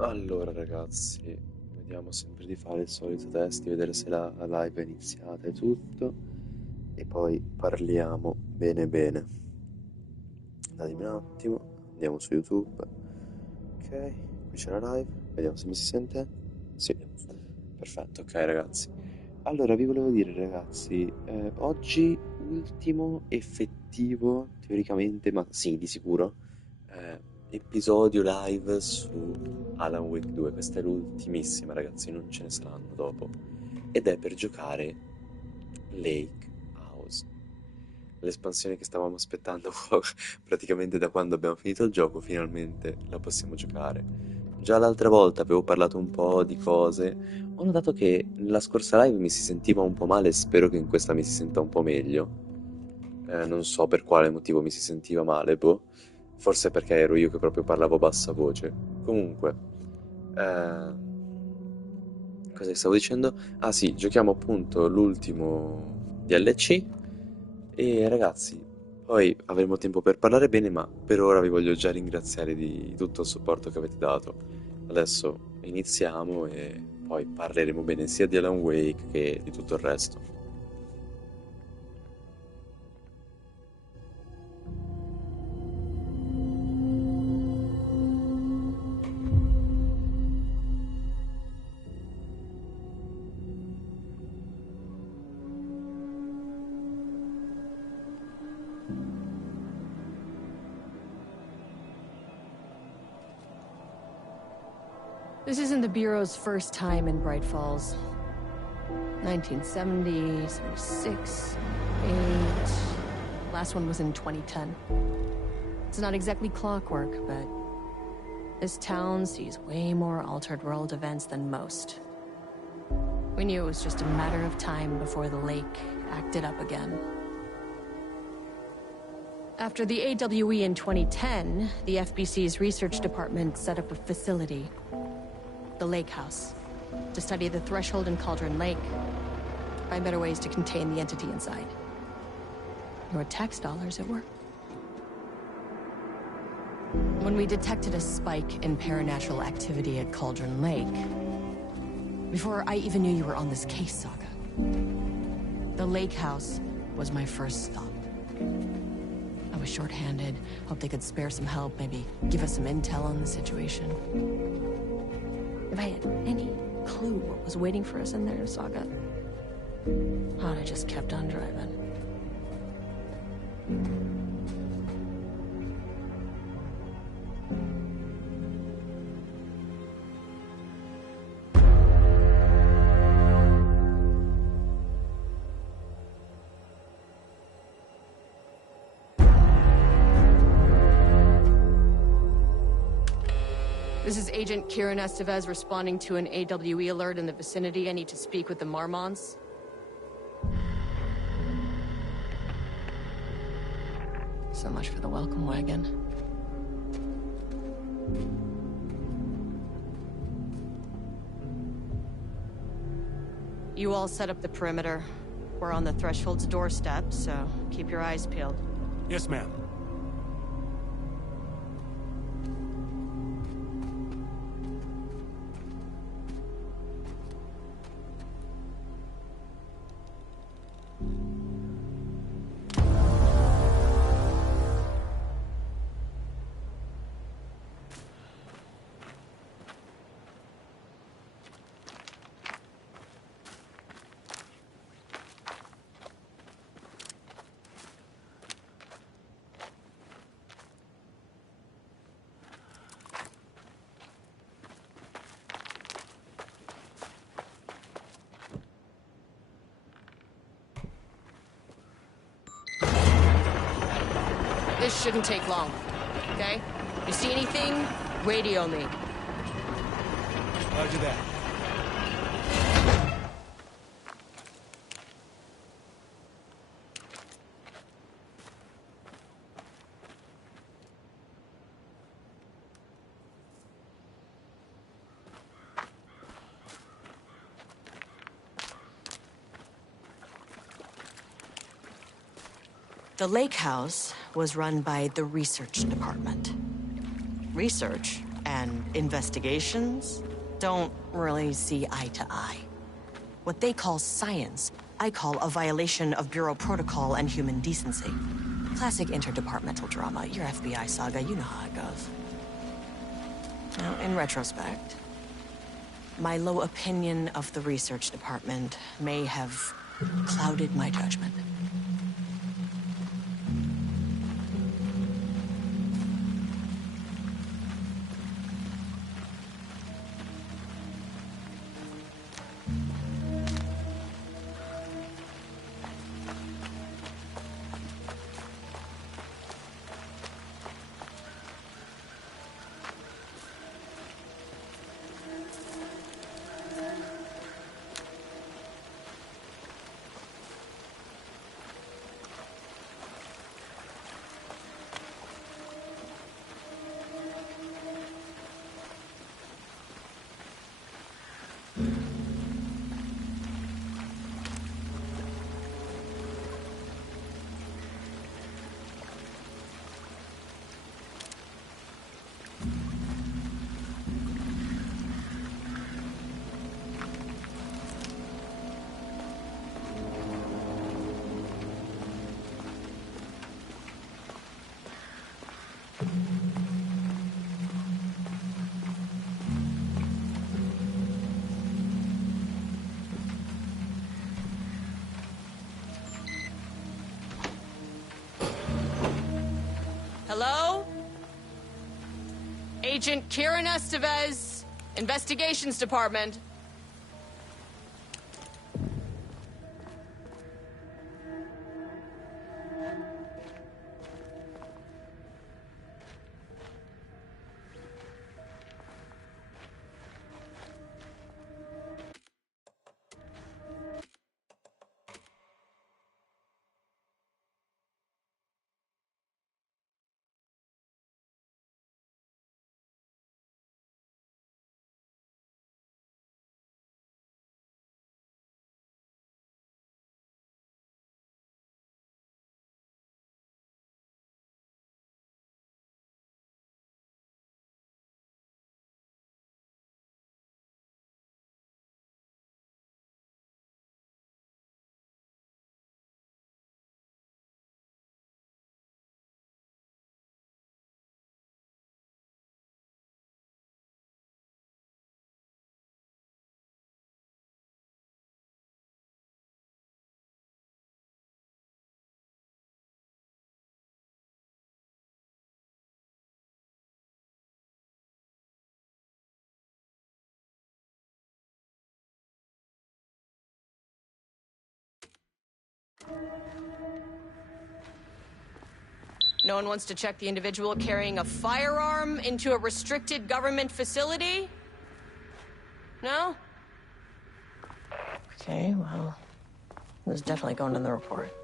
Allora ragazzi, vediamo sempre di fare il solito test, di vedere se la live è iniziata e tutto, e poi parliamo bene bene. Datemi un attimo, andiamo su YouTube. Ok, qui c'è la live, vediamo se mi si sente. Sì, perfetto, ok ragazzi. Allora, vi volevo dire ragazzi, oggi ultimo effettivo, teoricamente, ma sì, di sicuro, eh, episodio live su Alan Wake 2. Questa è l'ultimissima ragazzi, non ce ne saranno dopo. Ed è per giocare Lake House, l'espansione che stavamo aspettando praticamente da quando abbiamo finito il gioco, finalmente la possiamo giocare. Già l'altra volta avevo parlato un po' di cose, ho notato che nella scorsa live mi si sentiva un po' male, spero che in questa mi si senta un po' meglio. Non so per quale motivo mi si sentiva male, boh. Forse perché ero io che proprio parlavo a bassa voce. Comunque, eh, cosa stavo dicendo? Ah sì, giochiamo appunto l'ultimo DLC e ragazzi, poi avremo tempo per parlare bene, ma per ora vi voglio già ringraziare di tutto il supporto che avete dato. Adesso iniziamo e poi parleremo bene sia di Alan Wake che di tutto il resto. This isn't the Bureau's first time in Bright Falls. 1970, 76, 8... Last one was in 2010. It's not exactly clockwork, but this town sees way more altered world events than most. We knew it was just a matter of time before the lake acted up again. After the AWE in 2010, the FBC's research department set up a facility, the Lake House, to study the Threshold and Cauldron Lake, find better ways to contain the entity inside. Your tax dollars at work. When we detected a spike in paranatural activity at Cauldron Lake, before I even knew you were on this case, Saga, the Lake House was my first stop. I was short-handed, hoped they could spare some help, maybe give us some intel on the situation. If I had any clue what was waiting for us in there, Saga, I'd have just kept on driving. This is Agent Kieran Estevez responding to an AWE alert in the vicinity. I need to speak with the Marmons. So much for the welcome wagon. You all set up the perimeter. We're on the Threshold's doorstep, so keep your eyes peeled. Yes, ma'am. This shouldn't take long, okay? You see anything, radio me. Roger that. The Lake House was run by the research department. Research and investigations don't really see eye to eye. What they call science, I call a violation of Bureau protocol and human decency. Classic interdepartmental drama. Your FBI saga, you know how it goes. Now, in retrospect, my low opinion of the research department may have clouded my judgment. Hello? Agent Kieran Estevez, Investigations Department. No one wants to check the individual carrying a firearm into a restricted government facility? No? Okay, well, this is definitely going in the report.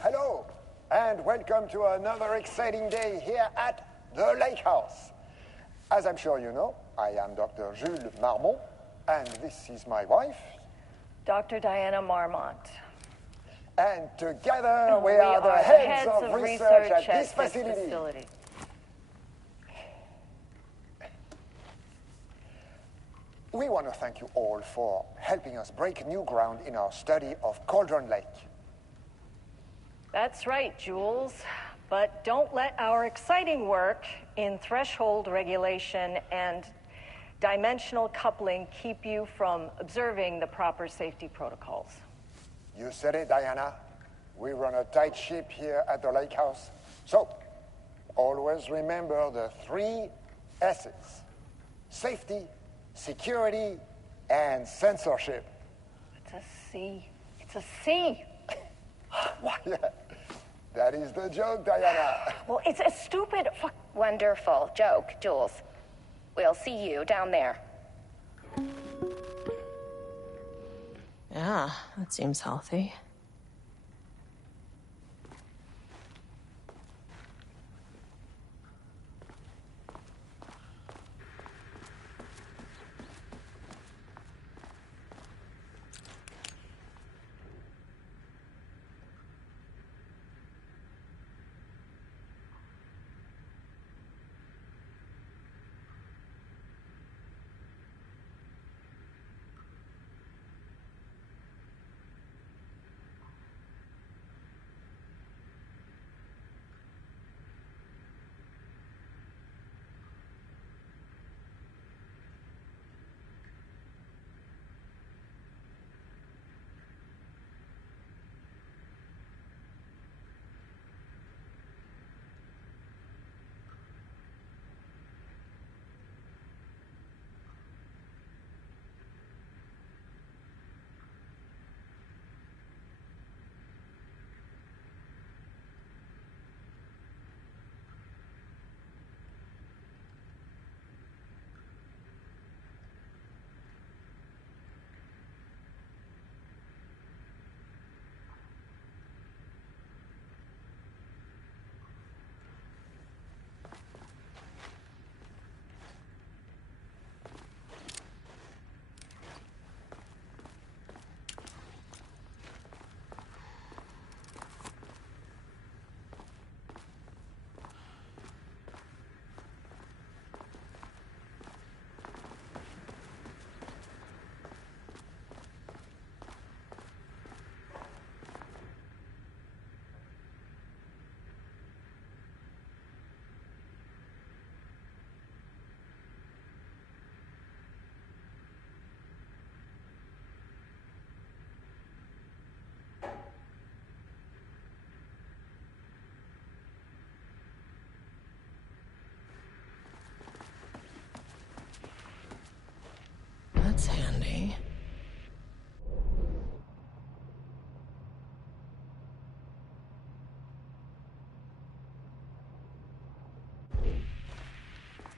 Hello, and welcome to another exciting day here at the Lake House. As I'm sure you know, I am Dr. Jules Marmont, and this is my wife, Dr. Diana Marmont. And together we are the heads of research at this facility. We want to thank you all for helping us break new ground in our study of Cauldron Lake. That's right, Jules. But don't let our exciting work in threshold regulation and dimensional coupling keep you from observing the proper safety protocols. You said it, Diana. We run a tight ship here at the Lake House. So, always remember the 3 S's. Safety, security, and censorship. It's a C. It's a C. Yeah, that is the joke, Diana. Well, it's a stupid Wonderful joke, Jules. We'll see you down there. Yeah, that seems healthy.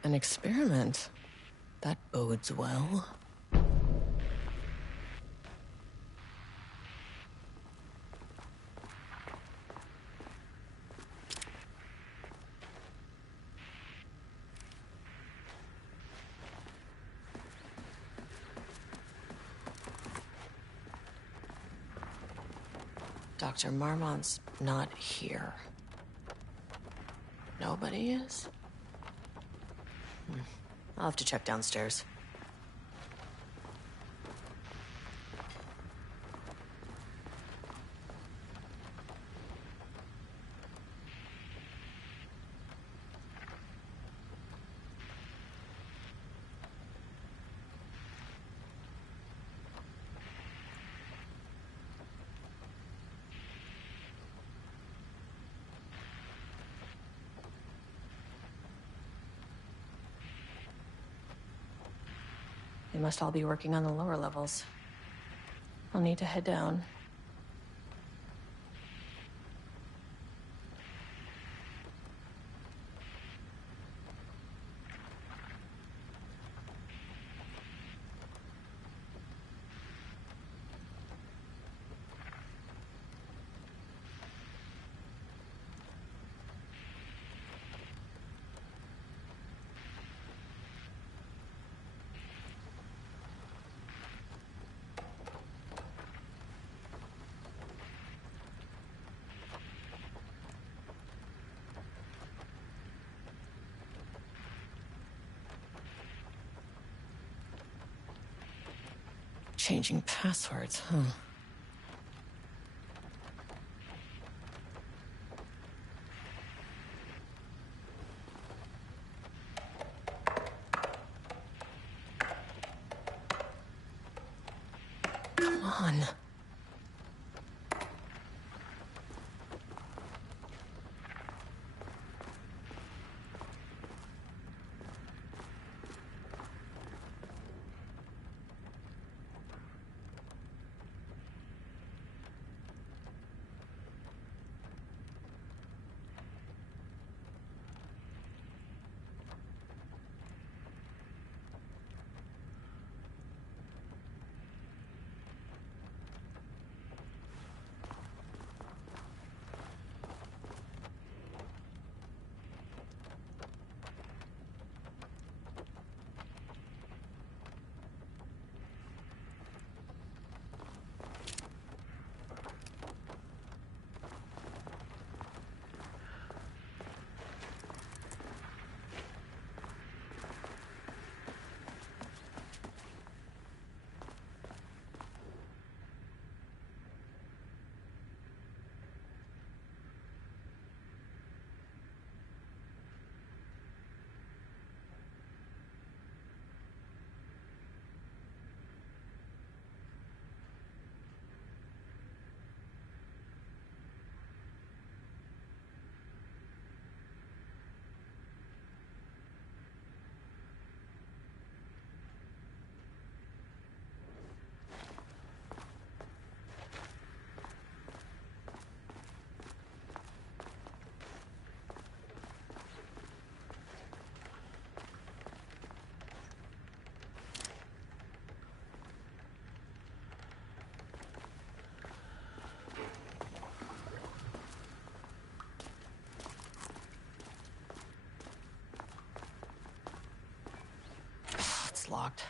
An experiment. That bodes well. Dr. Marmont's not here. Nobody is? I'll have to check downstairs. They must all be working on the lower levels. I'll need to head down. Changing passwords, huh? Come on. It's locked.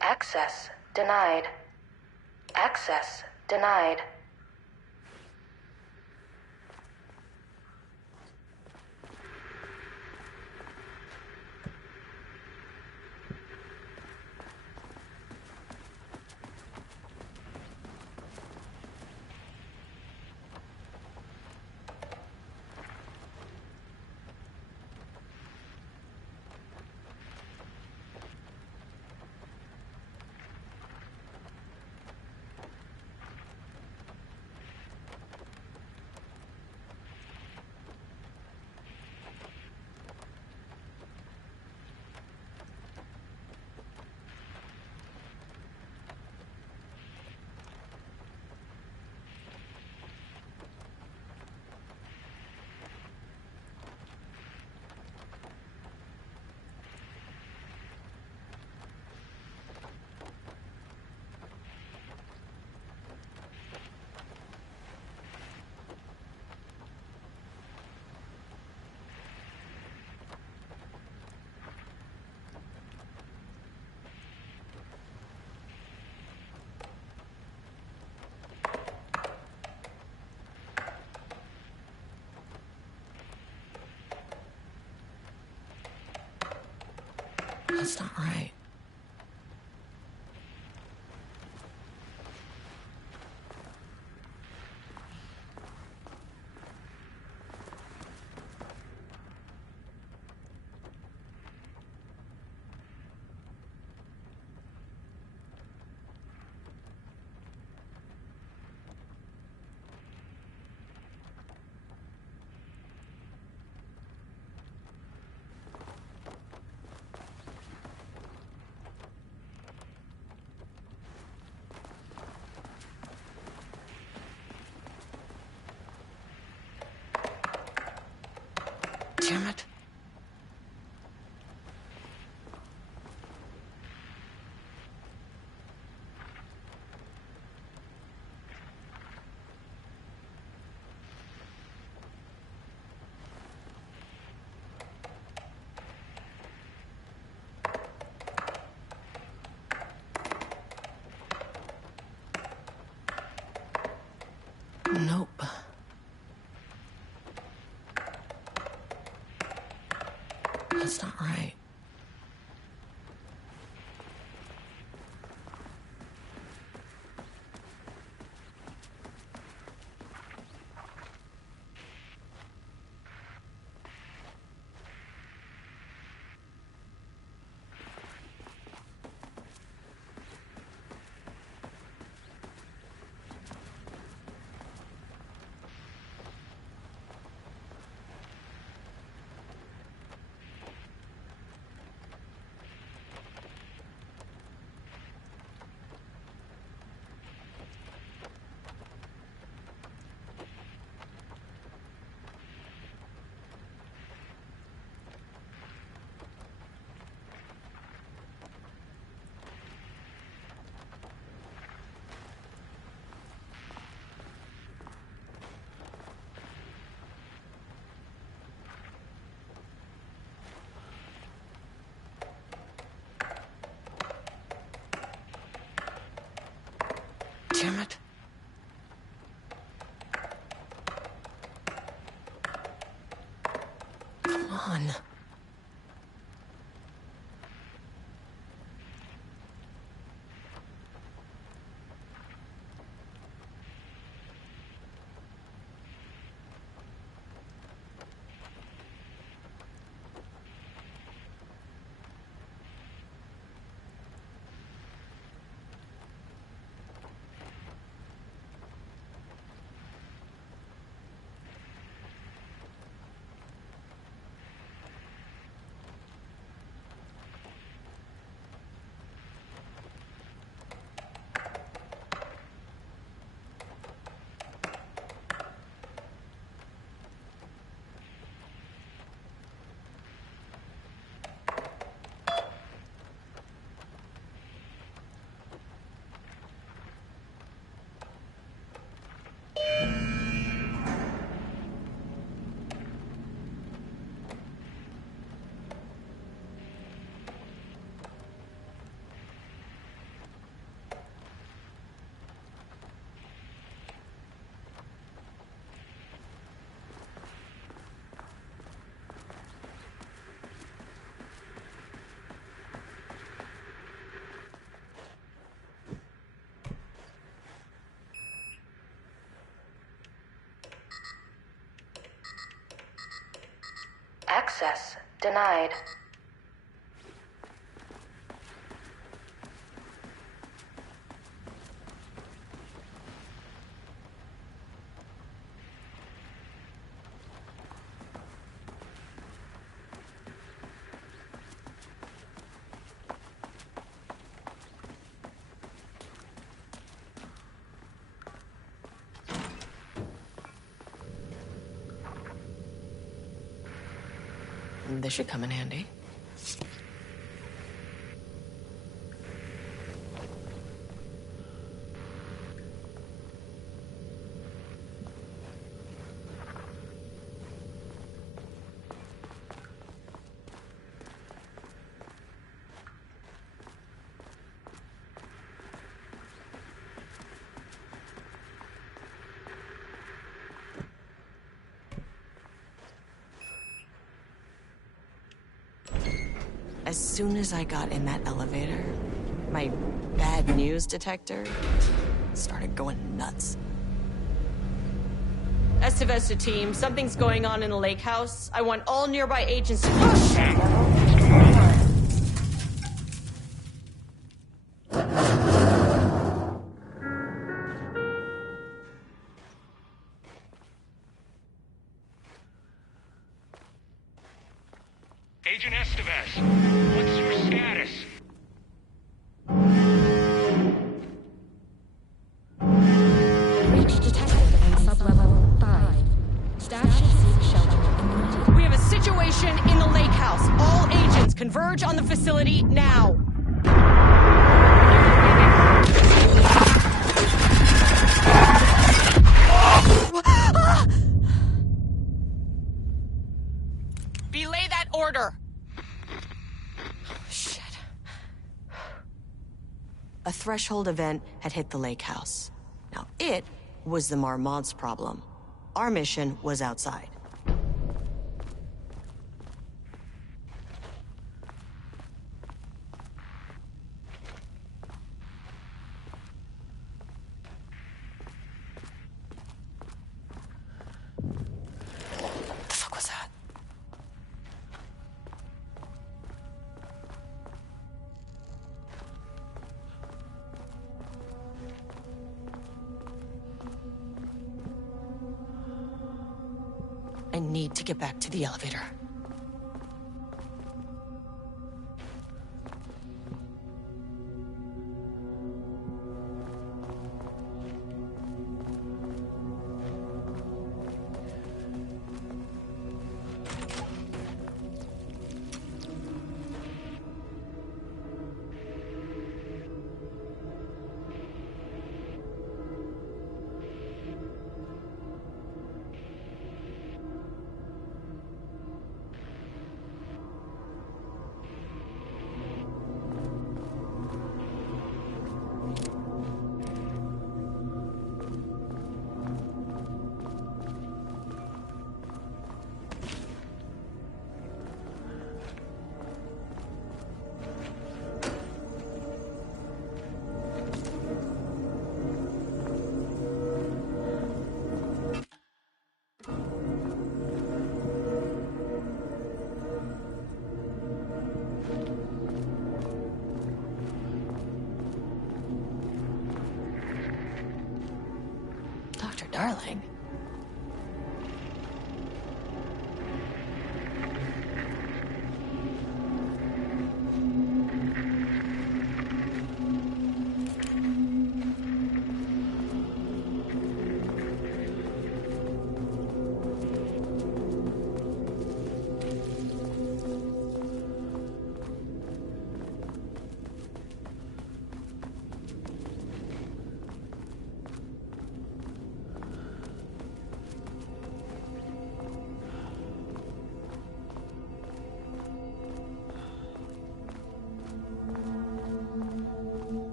Access denied. Access denied. That's not right. Damn it. Nope. That's not right. Damn it. Come on. Access denied. This should come in handy. As soon as I got in that elevator, my bad news detector started going nuts. Estevez to team, something's going on in the lake house. I want all nearby agents to push. Agent Estevez, what's your status? Breach detected on sublevel 5. Staff should seek shelter immediately. We have a situation in the lake house. All agents converge on the facility now. Belay that order. Shit. A threshold event had hit the lake house. Now, it was the Marmont's problem. Our mission was outside. The fuck was that? I need to get back to the elevator. Dr. Darling.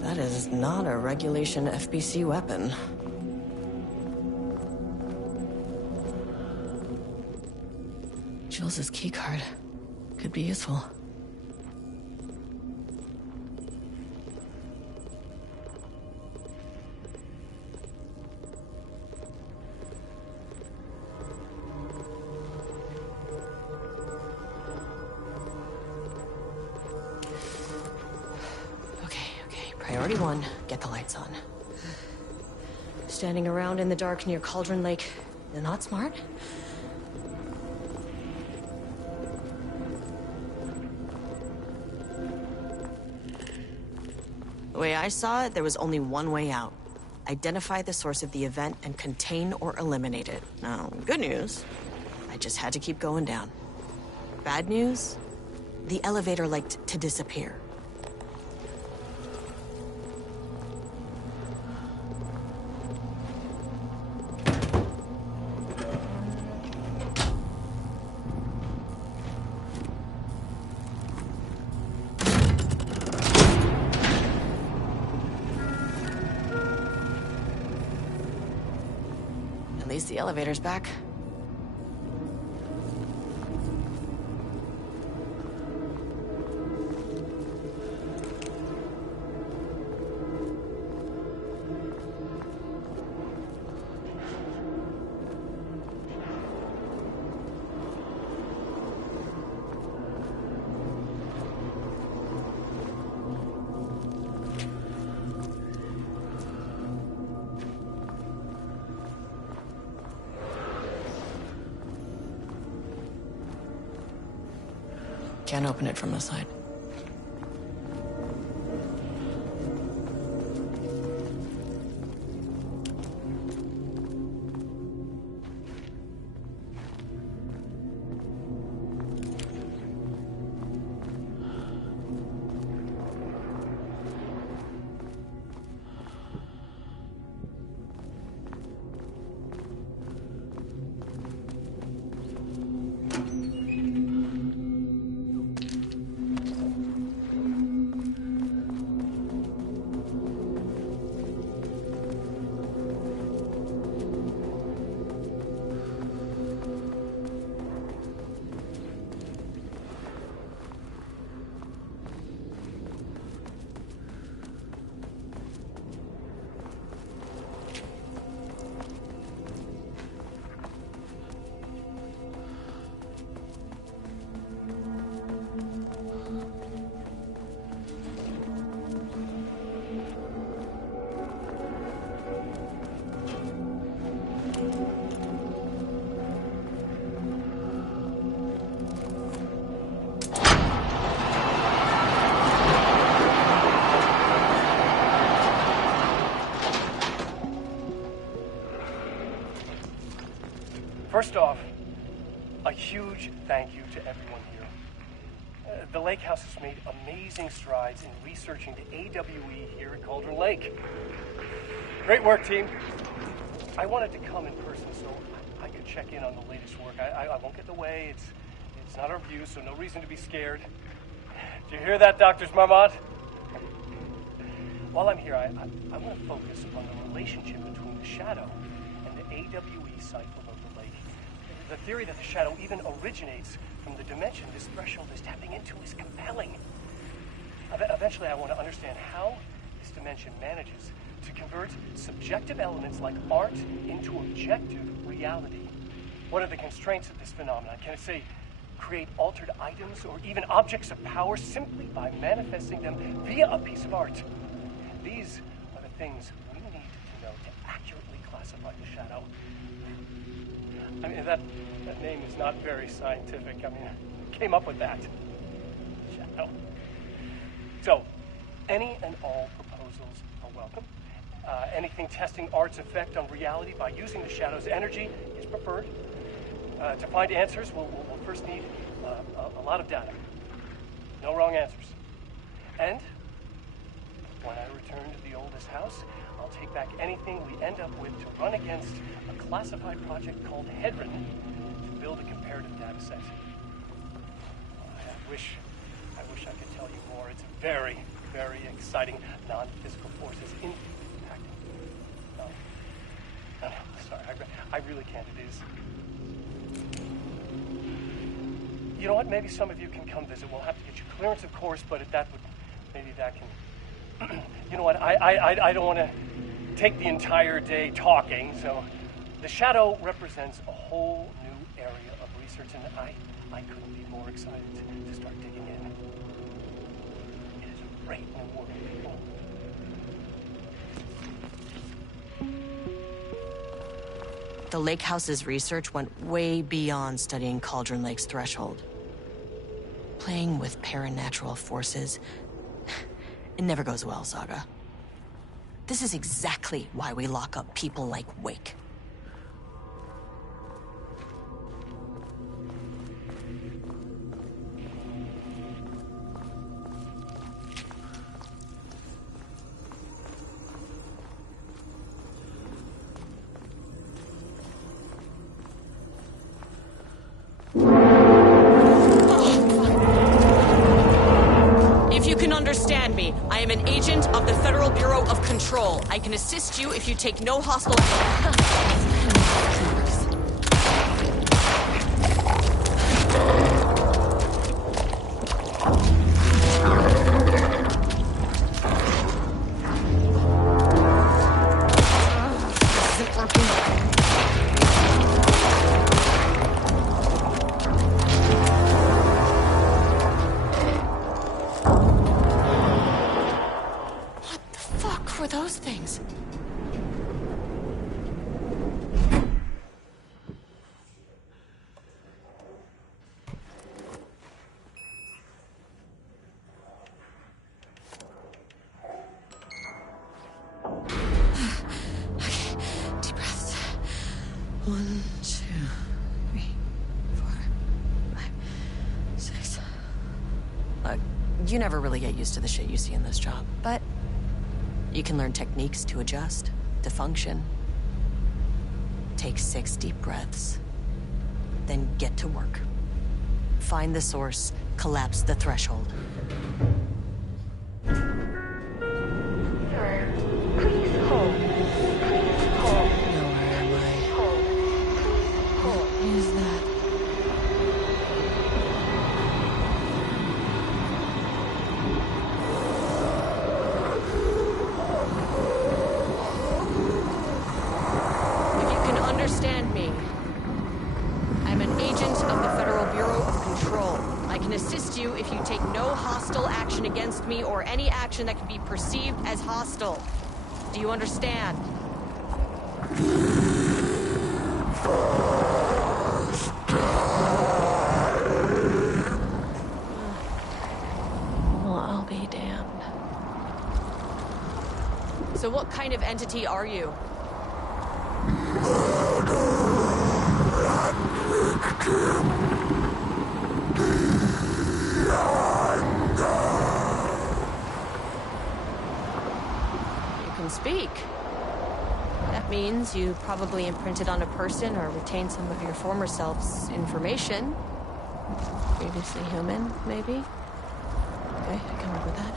That is not a regulation FBC weapon. Jules's keycard could be useful. Priority 1, get the lights on. Standing around in the dark near Cauldron Lake, not smart? The way I saw it, there was only one way out. Identify the source of the event and contain or eliminate it. Now, good news, I just had to keep going down. Bad news, the elevator liked to disappear. the elevator's back. Can't open it from the side. First off, a huge thank you to everyone here. The Lake House has made amazing strides in researching the AWE here at Cauldron Lake. Great work, team. I wanted to come in person so I could check in on the latest work. I won't get in the way. It's not our view, so no reason to be scared. Do you hear that, Drs. Marmont? While I'm here, I want to focus on the relationship between the Shadow and the AWE site below the lake. The theory that the Shadow even originates from the dimension this threshold is tapping into is compelling. Eventually, I want to understand how this dimension manages to convert subjective elements like art into objective reality. What are the constraints of this phenomenon? Can it, say, create altered items or even objects of power simply by manifesting them via a piece of art? These are the things we need to know to accurately classify the Shadow. I mean, that name is not very scientific. I mean, I came up with that. Shadow. So, any and all proposals are welcome. Anything testing art's effect on reality by using the Shadow's energy is preferred. To find answers, we'll first need a lot of data. No wrong answers. And when I return to the oldest house, I'll take back anything we end up with to run against a classified project called Hedron to build a comparative data set. I wish I could tell you more. It's very, very exciting. Non-physical forces impacting. No, sorry, I really can't. It is. You know what? Maybe some of you can come visit. We'll have to get you clearance, of course, but maybe that can. You know what? I don't want to take the entire day talking. So, the Shadow represents a whole new area of research, and I couldn't be more excited to start digging in. It is a great new world, people. The Lake House's research went way beyond studying Cauldron Lake's threshold. Playing with paranatural forces, it never goes well, Saga. This is exactly why we lock up people like Wake. I am an agent of the Federal Bureau of Control. I can assist you if you take no hostile... Those things. Okay, deep breaths. 1, 2, 3, 4, 5, 6. Look, you never really get used to the shit you see in this job, but you can learn techniques to adjust, to function. Take 6 deep breaths, then get to work. Find the source, collapse the threshold. Sir, please hold. Please hold. No, where am I? Hold. Please hold. What is that? Understand me. I'm an agent of the Federal Bureau of Control. I can assist you if you take no hostile action against me or any action that can be perceived as hostile. Do you understand? Well, I'll be damned. So what kind of entity are you? You can speak. That means you probably imprinted on a person or retained some of your former self's information. Previously human, maybe? Okay, I can work with that.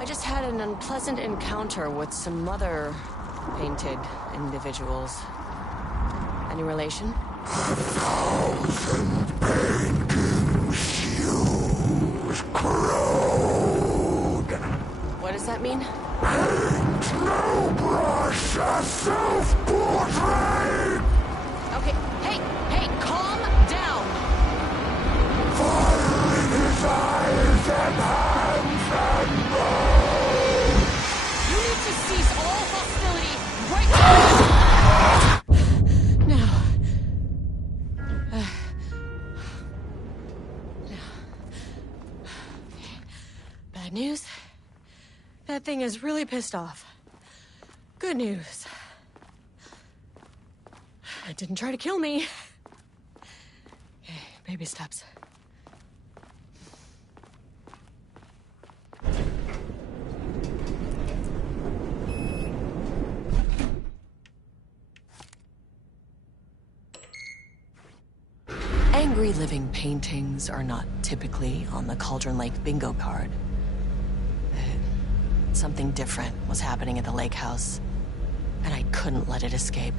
I just had an unpleasant encounter with some other painted individuals. Any relation? 1,000 painting shoes corrode. What does that mean? Paint no brush, a self-portrait. Okay, hey, calm down. Fire in his eyes and hands and mouth. You need to cease all hostility right now. Now. Bad news. That thing is really pissed off. Good news. It didn't try to kill me. Okay, baby steps. Angry living paintings are not typically on the Cauldron Lake bingo card. Something different was happening at the lake house, and I couldn't let it escape.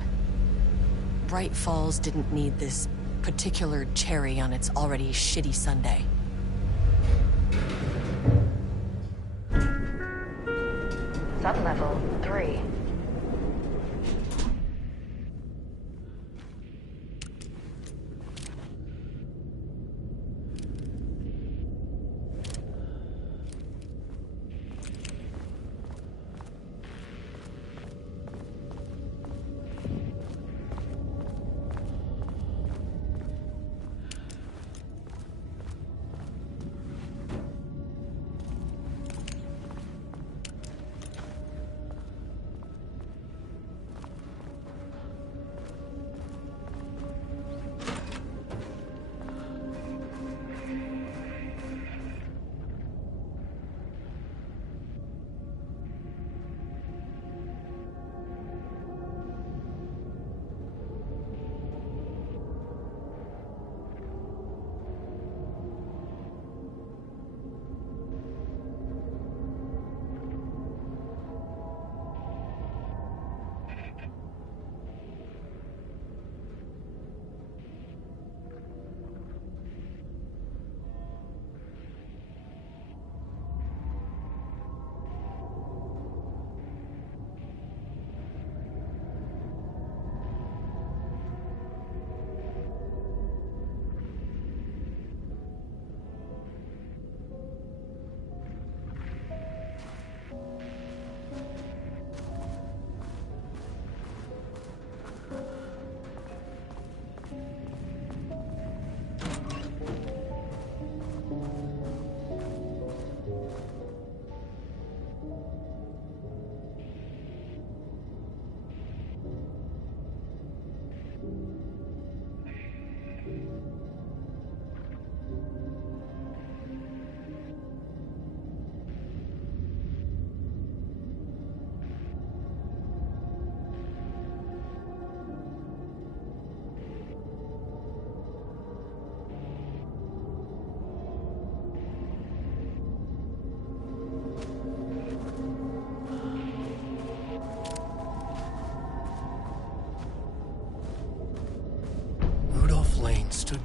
Bright Falls didn't need this particular cherry on its already shitty sundae. Sublevel 3.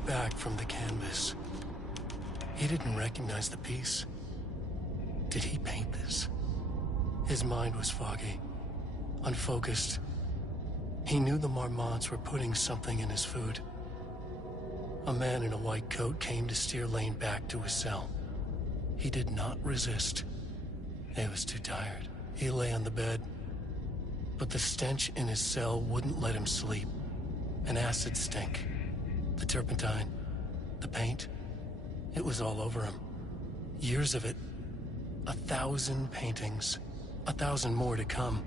back from the canvas. He didn't recognize the piece. Did he paint this? His mind was foggy, unfocused. He knew the Marmonts were putting something in his food. A man in a white coat came to steer Lane back to his cell. He did not resist. He was too tired. He lay on the bed, but the stench in his cell wouldn't let him sleep. An acid stink. The turpentine. The paint. It was all over him. Years of it. 1,000 paintings. 1,000 more to come.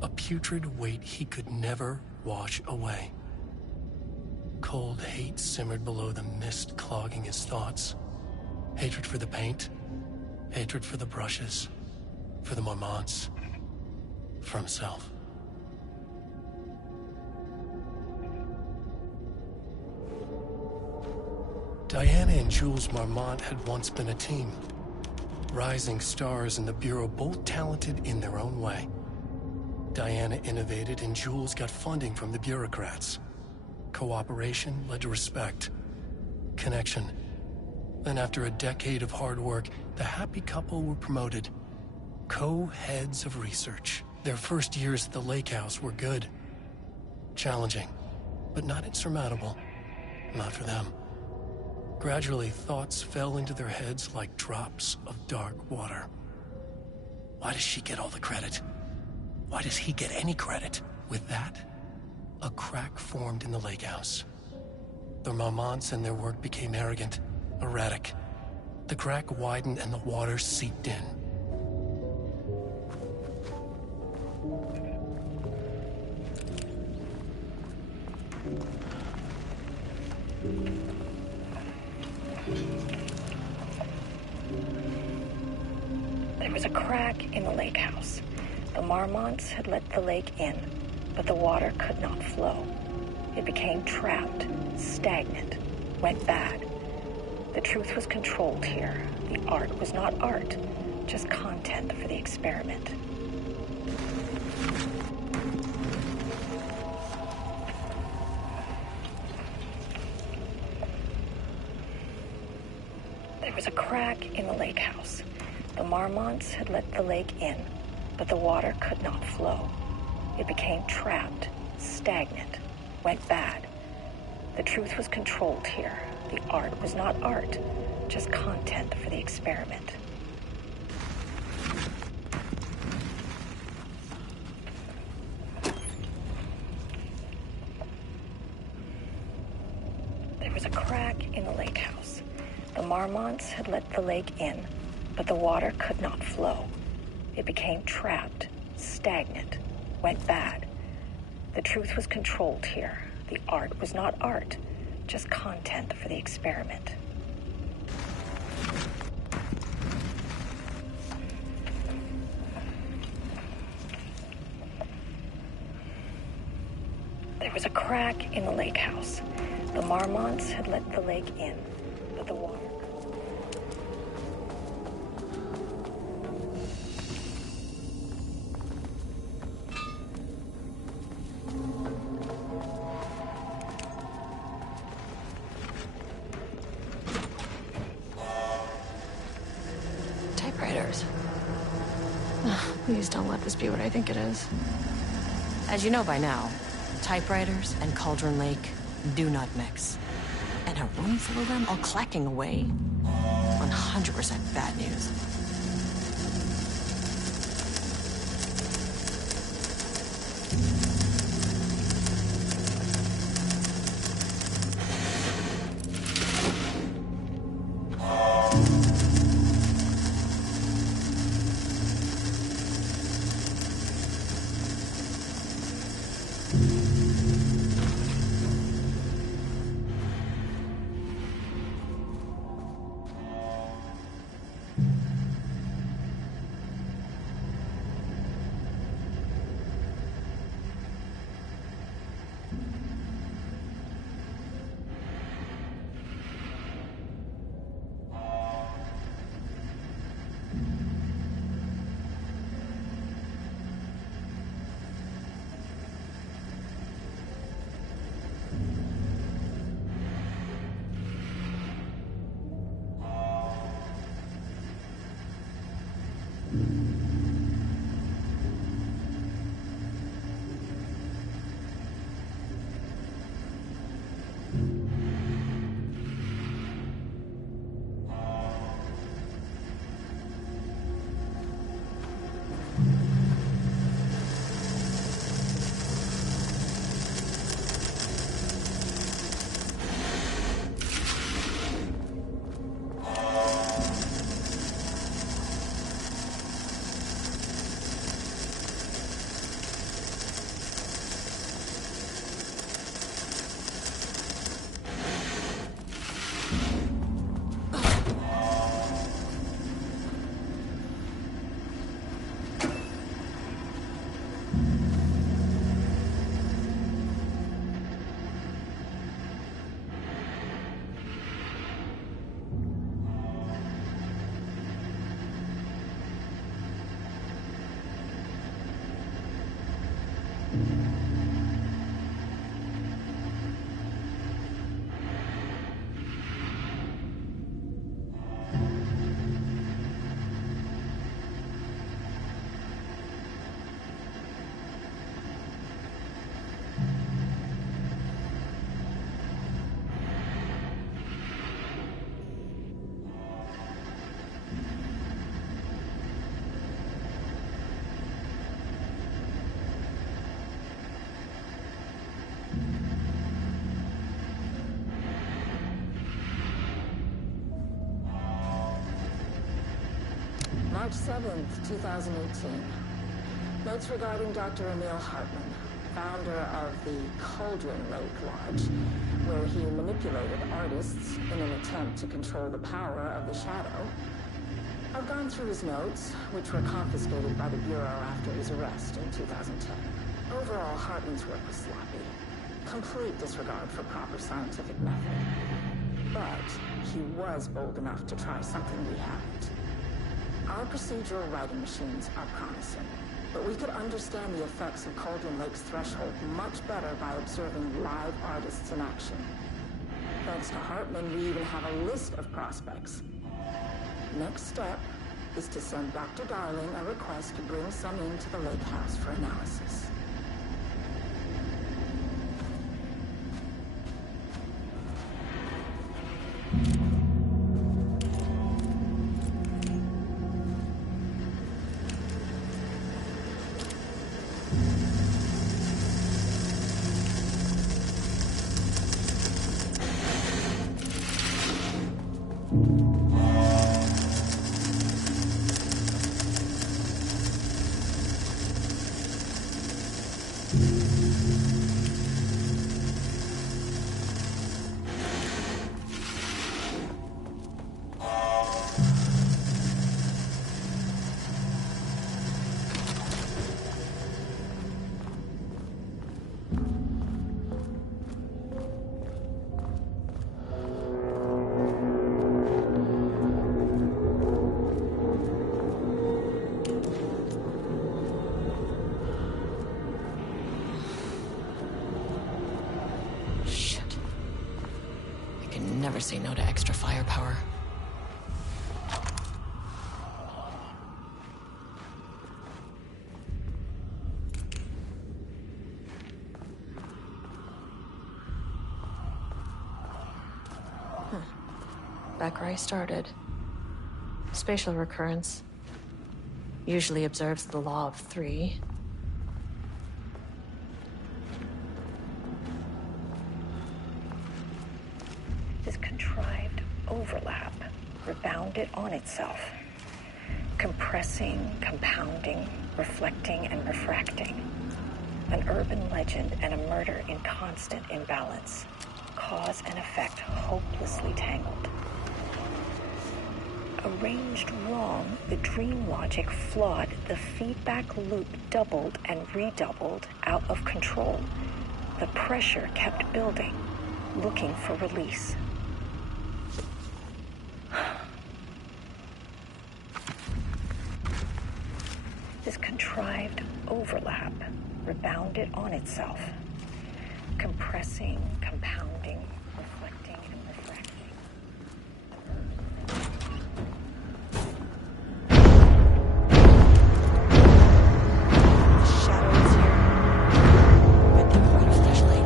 A putrid weight he could never wash away. Cold hate simmered below the mist clogging his thoughts. Hatred for the paint. Hatred for the brushes. For the Marmonts. For himself. Diana and Jules Marmont had once been a team. Rising stars in the Bureau, both talented in their own way. Diana innovated and Jules got funding from the bureaucrats. Cooperation led to respect. Connection. Then after a decade of hard work, the happy couple were promoted. Co-heads of research. Their first years at the lake house were good. Challenging, but not insurmountable. Not for them. Gradually, thoughts fell into their heads like drops of dark water. Why does she get all the credit? Why does he get any credit? With that, a crack formed in the lake house. The Marmonts and their work became arrogant, erratic. The crack widened and the water seeped in. There was a crack in the lake house. The Marmonts had let the lake in, but the water could not flow. It became trapped, stagnant, went bad. The truth was controlled here. The art was not art, just content for the experiment. There was a crack in the lake house. The Marmonts had let the lake in, but the water could not flow. It became trapped, stagnant, went bad. The truth was controlled here. The art was not art, just content for the experiment. There was a crack in the lake house. The Marmonts had let the lake in, but the water could not flow. It became trapped, stagnant, went bad. The truth was controlled here. The art was not art, just content for the experiment. There was a crack in the lake house. The Marmonts had let the lake in, but the water... Typewriters. Please don't let this be what I think it is. As you know by now, typewriters and Cauldron Lake do not mix. And a room full of them all clacking away? 100% bad news. March 7th, 2018. Notes regarding Dr. Emil Hartman, founder of the Cauldron Lake Lodge, where he manipulated artists in an attempt to control the power of the Shadow. I've gone through his notes, which were confiscated by the Bureau after his arrest in 2010. Overall, Hartman's work was sloppy. Complete disregard for proper scientific method. But he was bold enough to try something we haven't. Our procedural writing machines are promising, but we could understand the effects of Cauldron Lake's threshold much better by observing live artists in action. Thanks to Hartman, we even have a list of prospects. Next step is to send Dr. Darling a request to bring some into the lake house for analysis. Never say no to extra firepower. Back where I started. Spatial recurrence. Usually observes the law of 3. This contrived overlap rebounded on itself, compressing, compounding, reflecting, and refracting. An urban legend and a murder in constant imbalance. Cause and effect hopelessly tangled. Arranged wrong, the dream logic flawed, the feedback loop doubled and redoubled, out of control. The pressure kept building, looking for release. This contrived overlap rebounded on itself, compressing, compounding, reflecting, and refracting. Shadow is here. Good thing we brought a flashlight.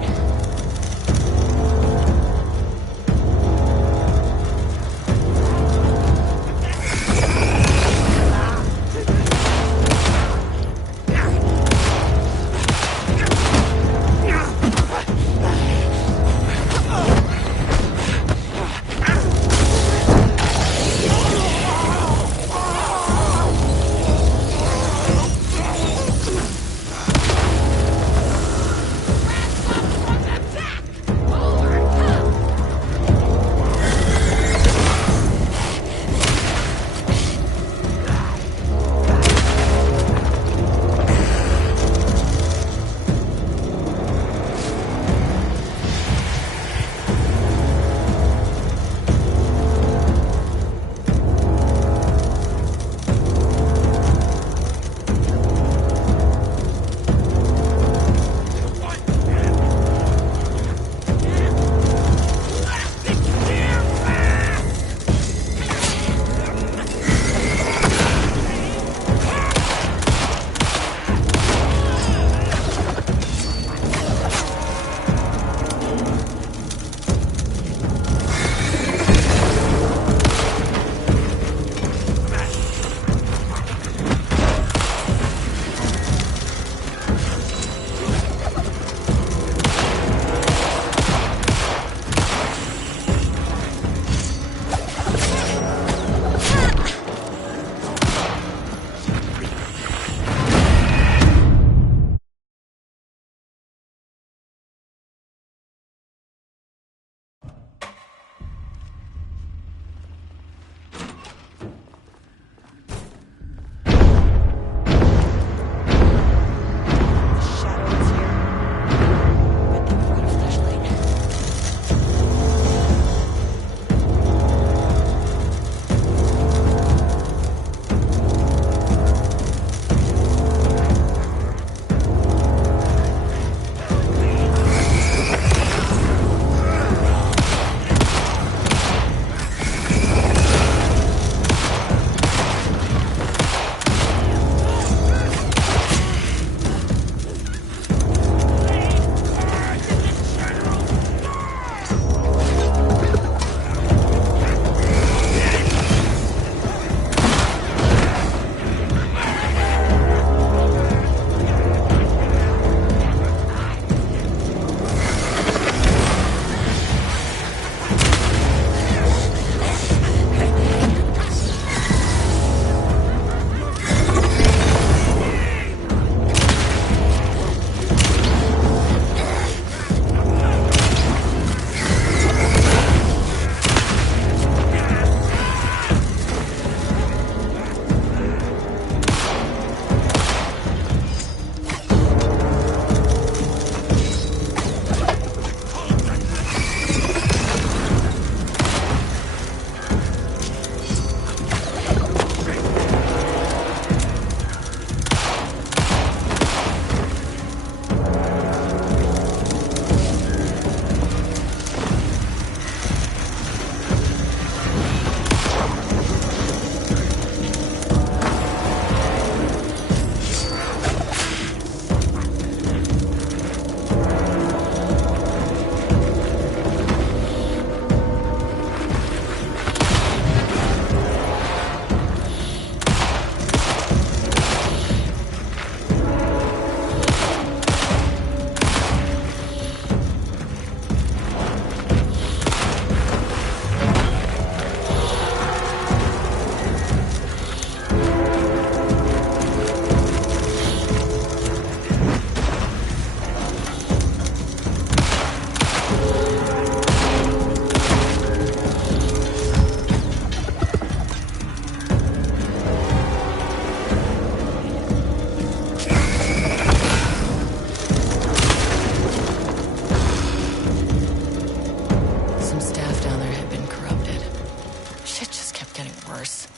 worse.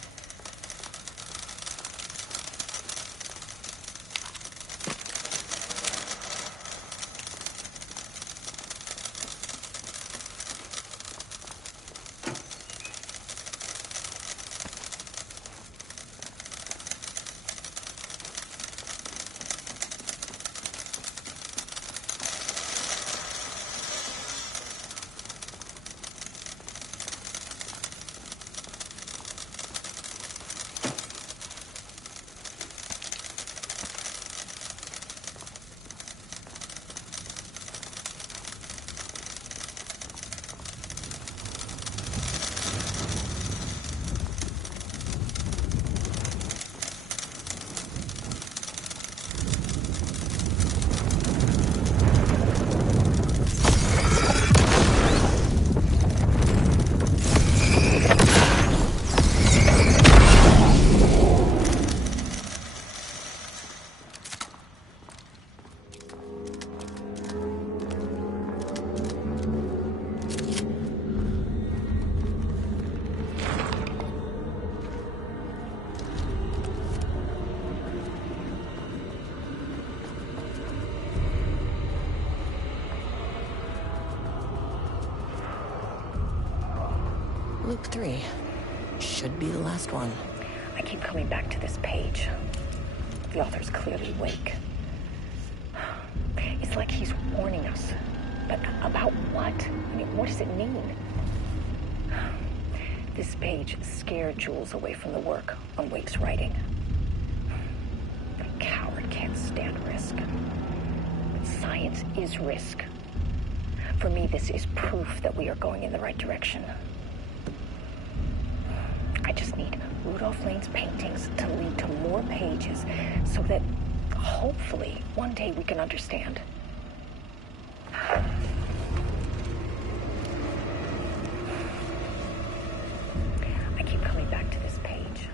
Luke 3. Should be the last one. I keep coming back to this page. The author's clearly awake. It's like he's warning us. But about what? I mean, what does it mean? This page scared Jules away from the work on Wake's writing. The coward can't stand risk. But science is risk. For me, this is proof that we are going in the right direction. I just need Rudolph Lane's paintings to lead to more pages so that hopefully one day we can understand. I keep coming back to this page.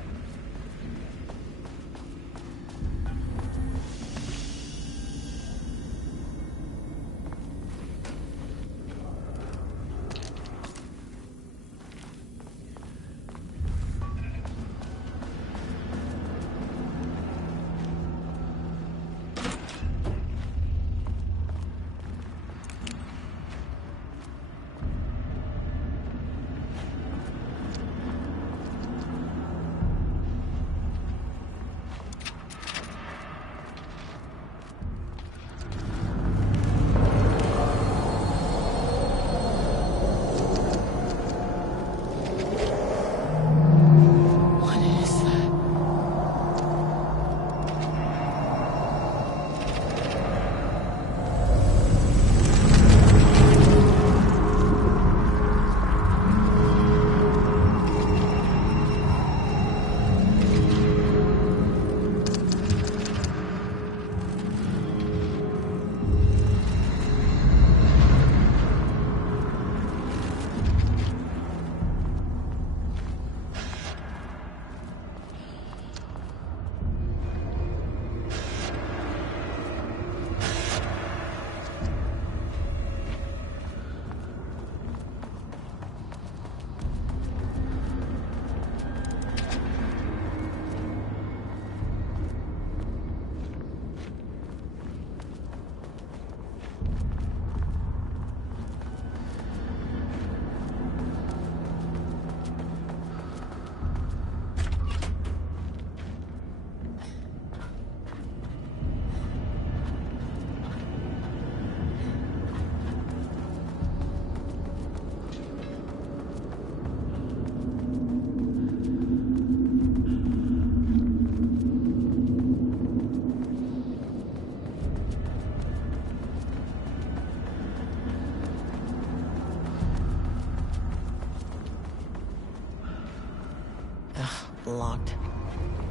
Locked.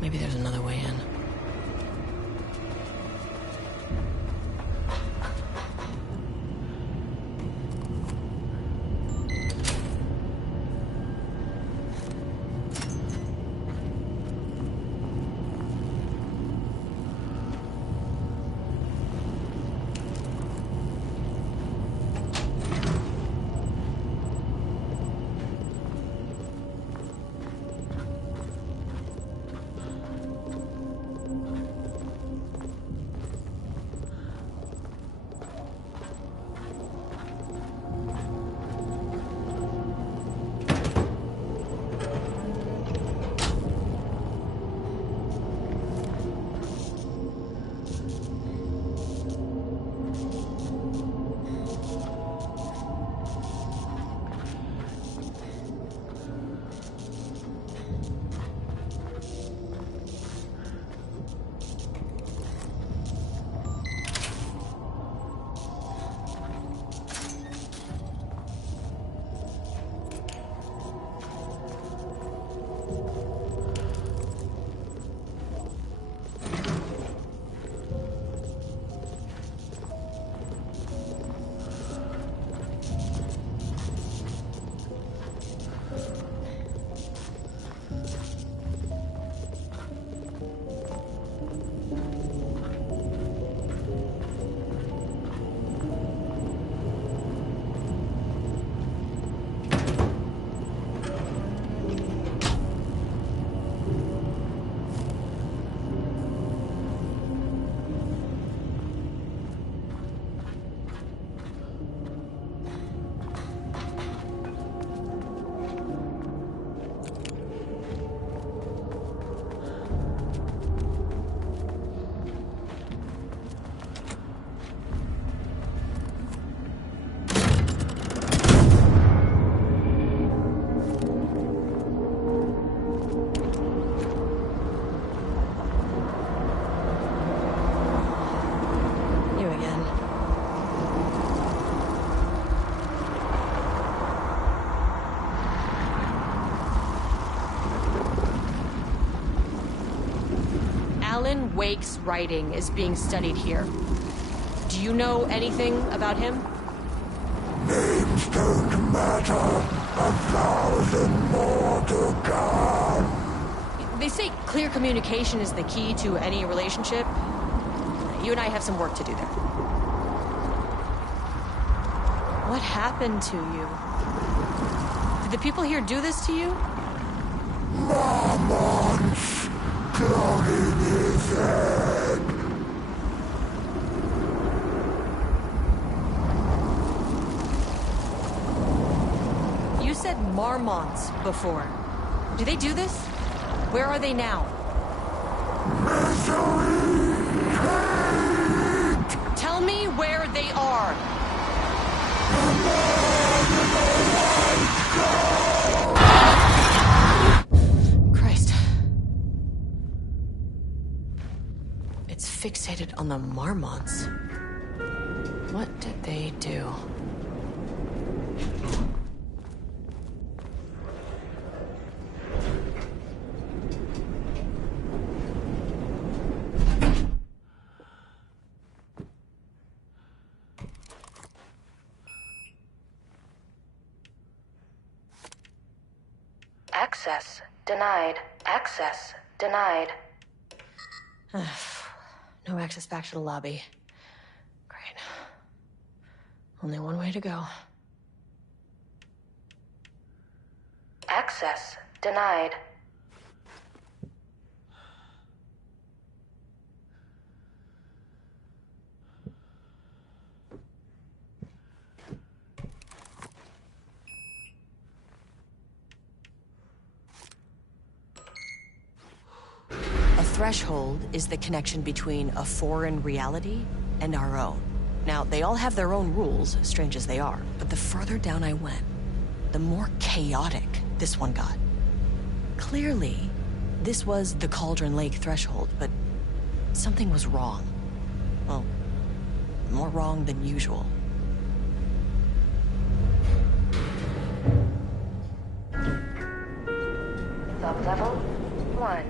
Maybe there's another way in. Alan Wake's writing is being studied here. Do you know anything about him? Names don't matter. 1,000 more to come. They say clear communication is the key to any relationship. You and I have some work to do there. What happened to you? Did the people here do this to you? Marmots clogging his head. You said Marmonts before. Do they do this? Where are they now? Misery! Hate! Tell me where they are! Christ. It's fixated on the Marmonts. What did they do? Access denied. Access denied. No access back to the lobby. Great. Only one way to go. Access denied. Threshold is the connection between a foreign reality and our own. Now, they all have their own rules, strange as they are, but the further down I went, the more chaotic this one got. Clearly, this was the Cauldron Lake threshold, but something was wrong. Well, more wrong than usual. Sub-level 1.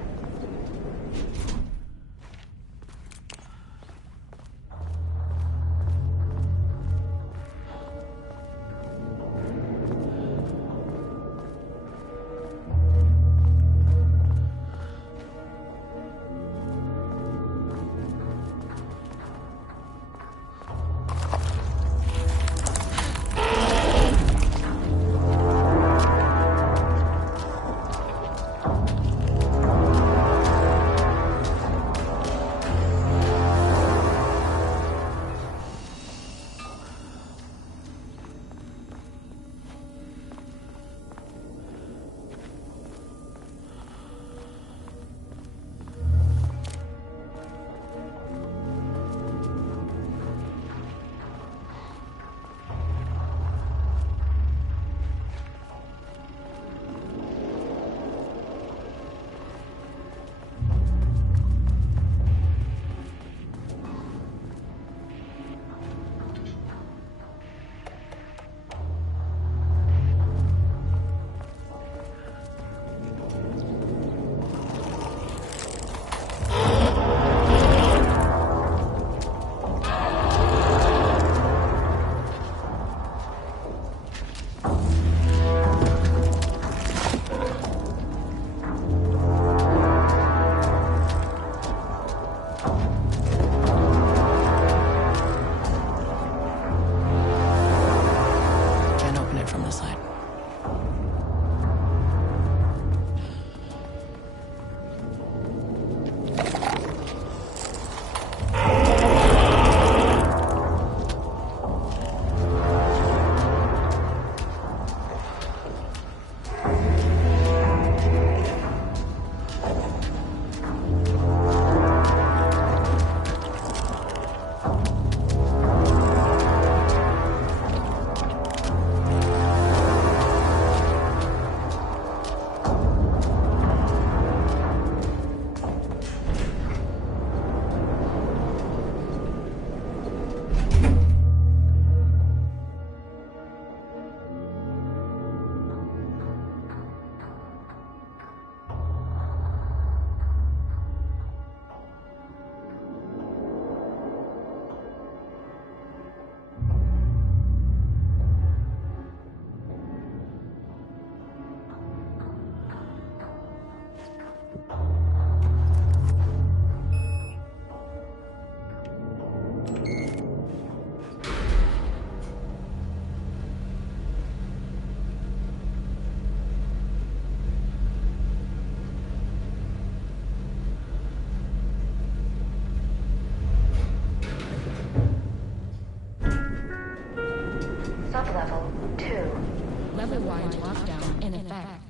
effect.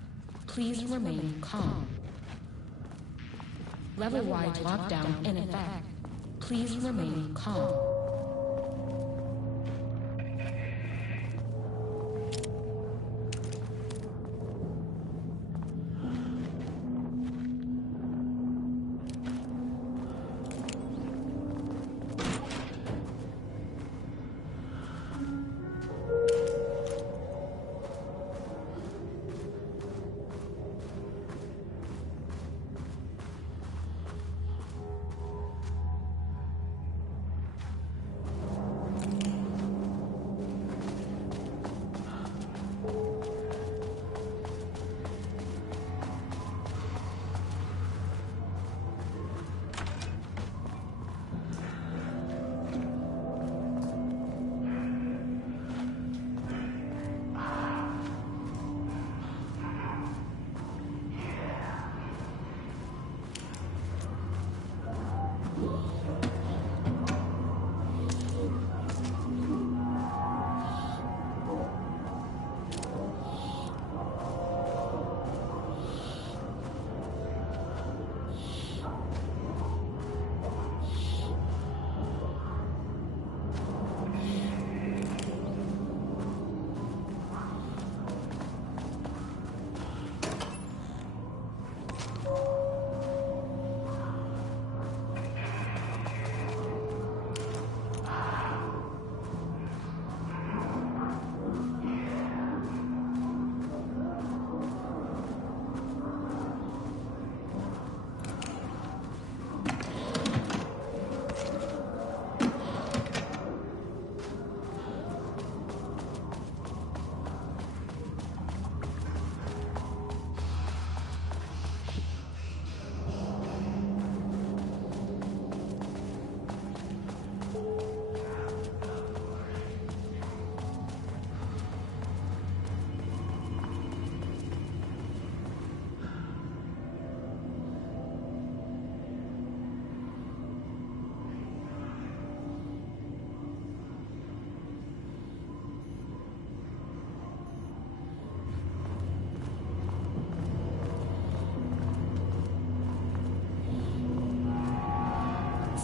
Please remain calm. Level-wide lockdown in effect. Please remain calm.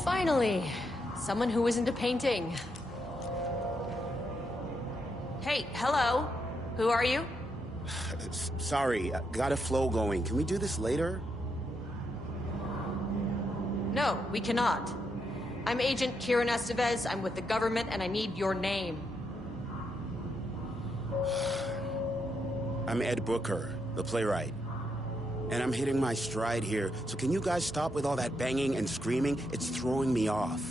Finally, someone who isn't a painting. Hey, hello. Who are you? Sorry, got a flow going. Can we do this later? No, we cannot. I'm Agent Kieran Estevez. I'm with the government, and I need your name. I'm Ed Booker, the playwright. And I'm hitting my stride here, so can you guys stop with all that banging and screaming? It's throwing me off.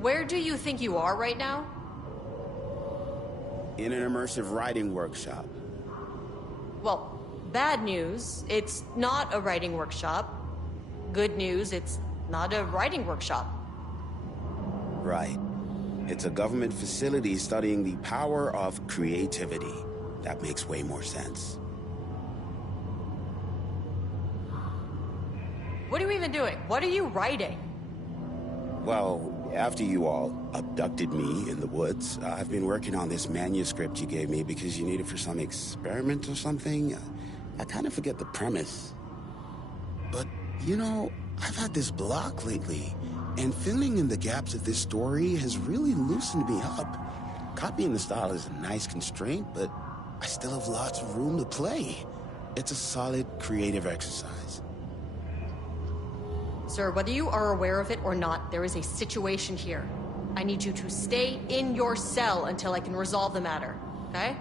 Where do you think you are right now? In an immersive writing workshop. Well, bad news, it's not a writing workshop. Good news, it's not a writing workshop. Right. It's a government facility studying the power of creativity. That makes way more sense. What are you even doing? What are you writing? Well, after you all abducted me in the woods, I've been working on this manuscript you gave me because you need it for some experiment or something. I kind of forget the premise. But, you know, I've had this block lately. And filling in the gaps of this story has really loosened me up. Copying the style is a nice constraint, but I still have lots of room to play. It's a solid creative exercise. Sir, whether you are aware of it or not, there is a situation here. I need you to stay in your cell until I can resolve the matter, okay?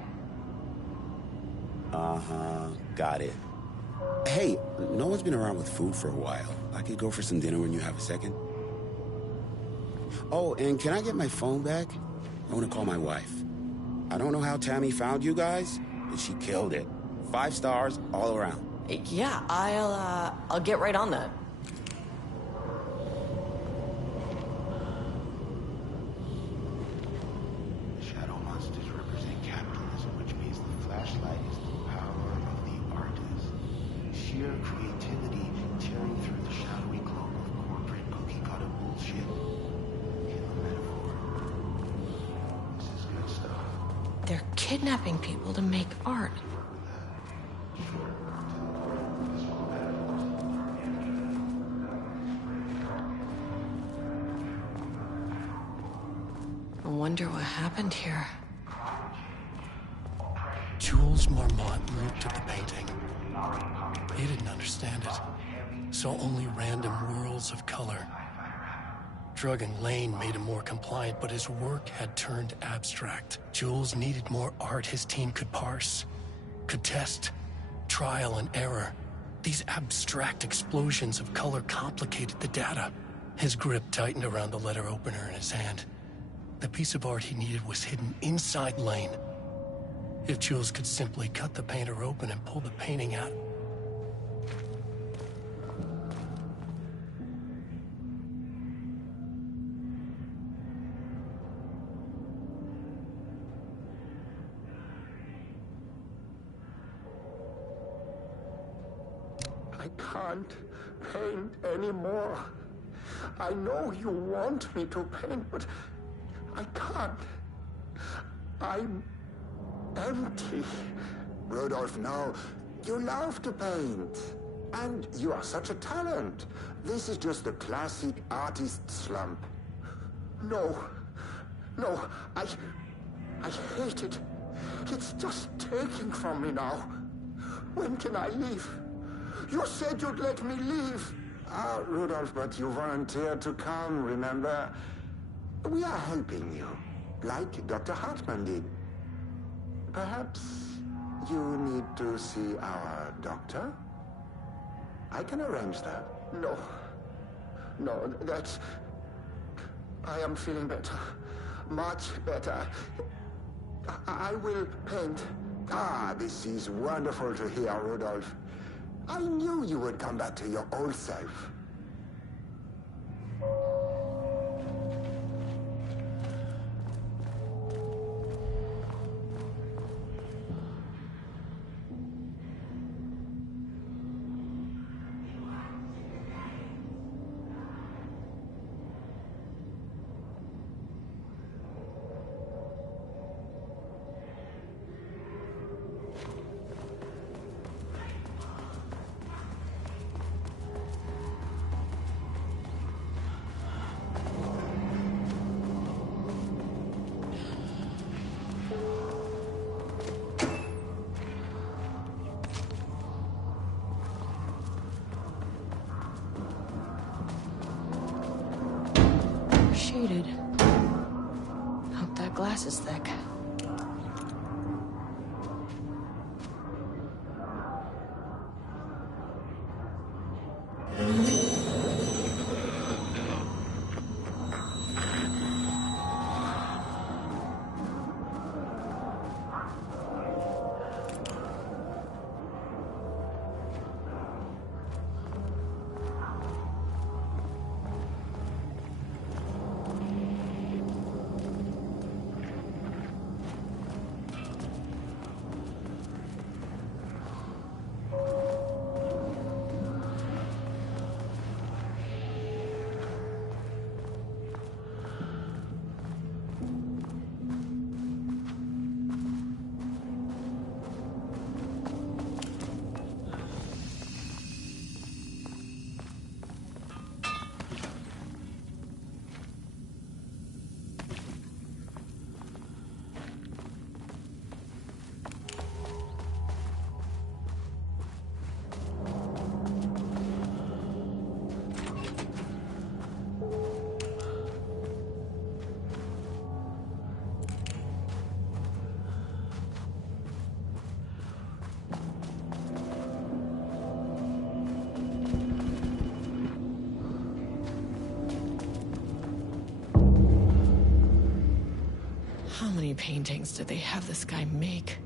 Uh-huh, got it. Hey, no one's been around with food for a while. I could go for some dinner when you have a second. Oh, and can I get my phone back? I want to call my wife. I don't know how Tammy found you guys, but she killed it. 5 stars all around. Yeah, I'll get right on that. Shadow monsters represent capitalism, which means the flashlight is the power of the artist. Sheer creativity tearing through the shadowy cloak of corporate cookie-cutter bullshit. Kill a metaphor. They're kidnapping people to make art. I wonder what happened here. Jules Marmont looked at the painting. He didn't understand it. Saw only random whirls of color. Drug and Lane made him more compliant, but his work had turned abstract. Jules needed more art his team could parse, could test, trial and error. These abstract explosions of color complicated the data. His grip tightened around the letter opener in his hand. The piece of art he needed was hidden inside Lane. If Jules could simply cut the painter open and pull the painting out. I can't paint anymore. I know you want me to paint, but I can't. I'm empty. Rudolph, no. You love to paint. And you are such a talent. This is just the classic artist slump. No. No, I hate it. It's just taking from me now. When can I leave? You said you'd let me leave. Ah, Rudolph, but you volunteered to come, remember? We are helping you, like Dr. Hartman did. Perhaps you need to see our doctor? I can arrange that. No. No, that's... I am feeling better. Much better. I will paint. Ah, this is wonderful to hear, Rudolph. I knew you would come back to your old self. Shaded. Hope that glass is thick. How many paintings did they have this guy make?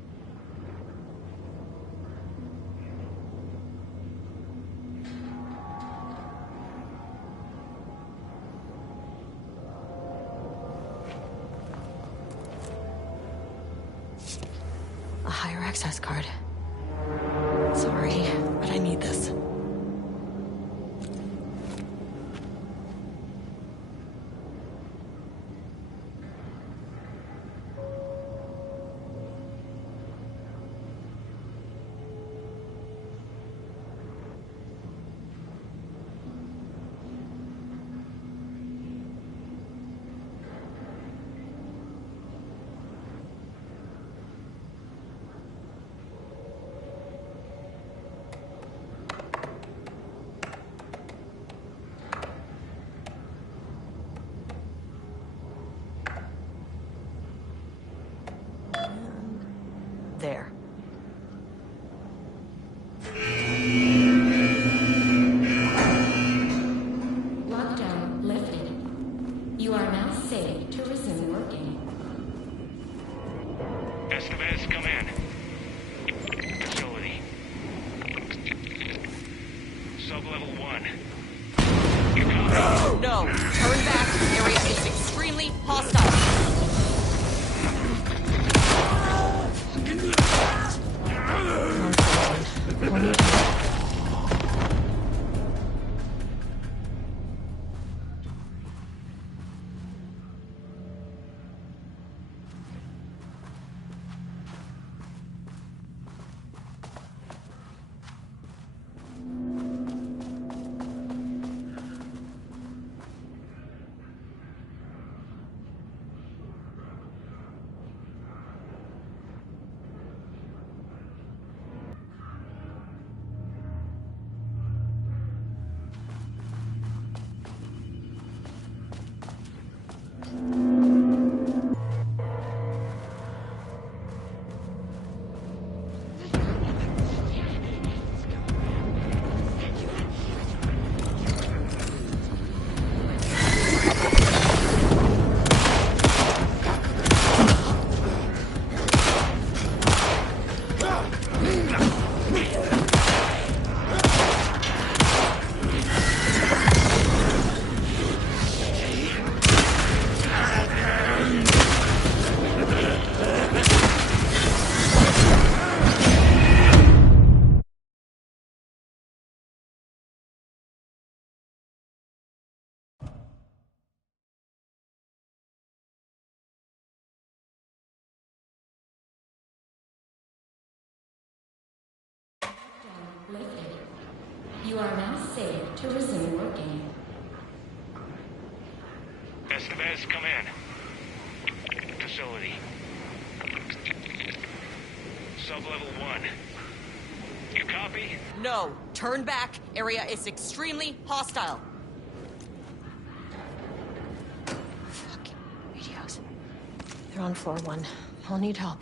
A higher access card. Sorry, but I need this. there. Lockdown lifted. You are now safe to resume working. Estevez, come in. Facility. Sub-level 1. You copy? No! Turn back! Area is extremely hostile! Lifted. You are now safe to resume working. Estevez, come in. Facility. Sub-level 1. You copy? No! Turn back! Area is extremely hostile! Fucking radios. They're on floor 1. I'll need help.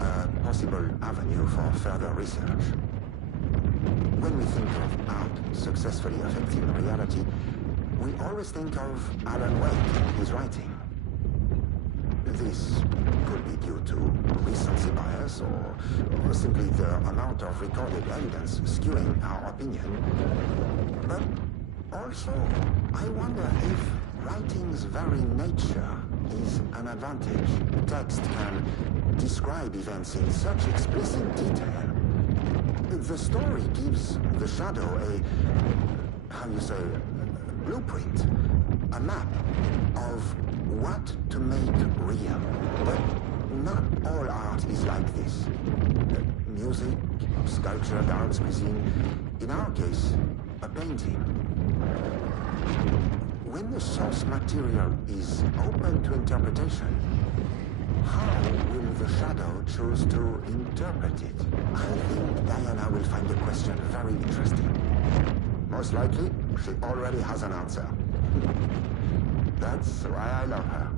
a possible avenue for further research. When we think of art successfully affecting reality, we always think of Alan Wake and his writing. This could be due to recency bias or simply the amount of recorded evidence skewing our opinion. But also, I wonder if writing's very nature is an advantage. Text can describe events in such explicit detail. The story gives the Shadow a blueprint, a map of what to make real. But not all art is like this. Music, sculpture, dance, cuisine. In our case, a painting. When the source material is open to interpretation, how will the Shadow choose to interpret it? I think Diana will find the question very interesting. Most likely, she already has an answer. That's why I love her.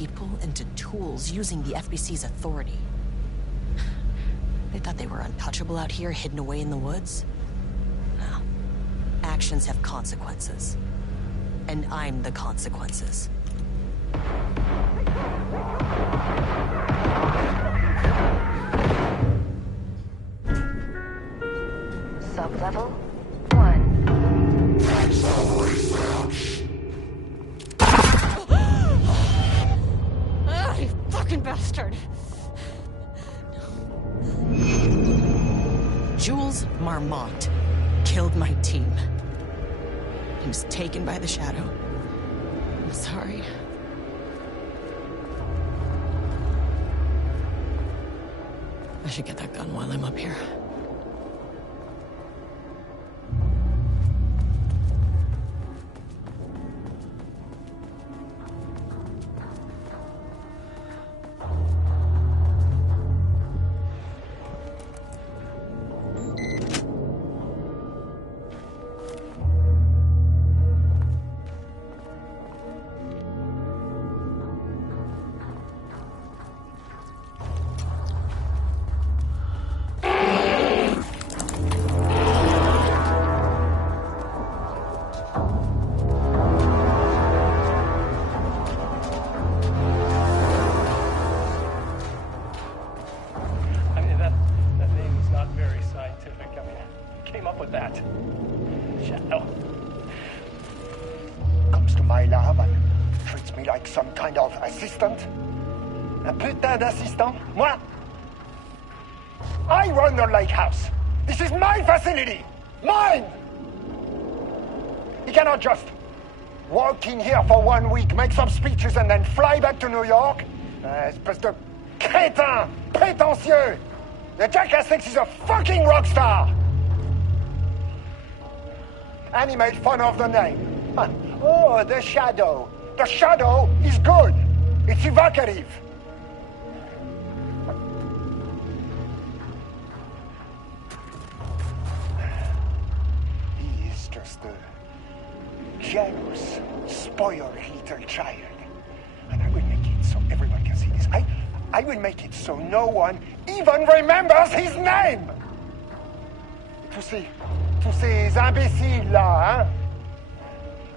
people into tools using the FBC's authority. They thought they were untouchable out here, hidden away in the woods? No. Actions have consequences. And I'm the consequences. Sublevel 1. Ah, you fucking bastard! Jules Marmont killed my team. He was taken by the Shadow. I'm sorry. I should get that gun while I'm up here. Comes to my lab and treats me like some kind of assistant. Un putain d'assistant? Moi? I run the lake house. This is my facility. Mine! He cannot just walk in here for 1 week, make some speeches and then fly back to New York. Espèce de crétin, prétentieux. The jackass thinks he's a fucking rock star. And he made fun of the name. Oh, the Shadow. The Shadow is good. It's evocative. He is just a jealous, spoiled little child. And I will make it so everyone can see this. I will make it so no one even remembers his name. Tous ces imbéciles là, hein?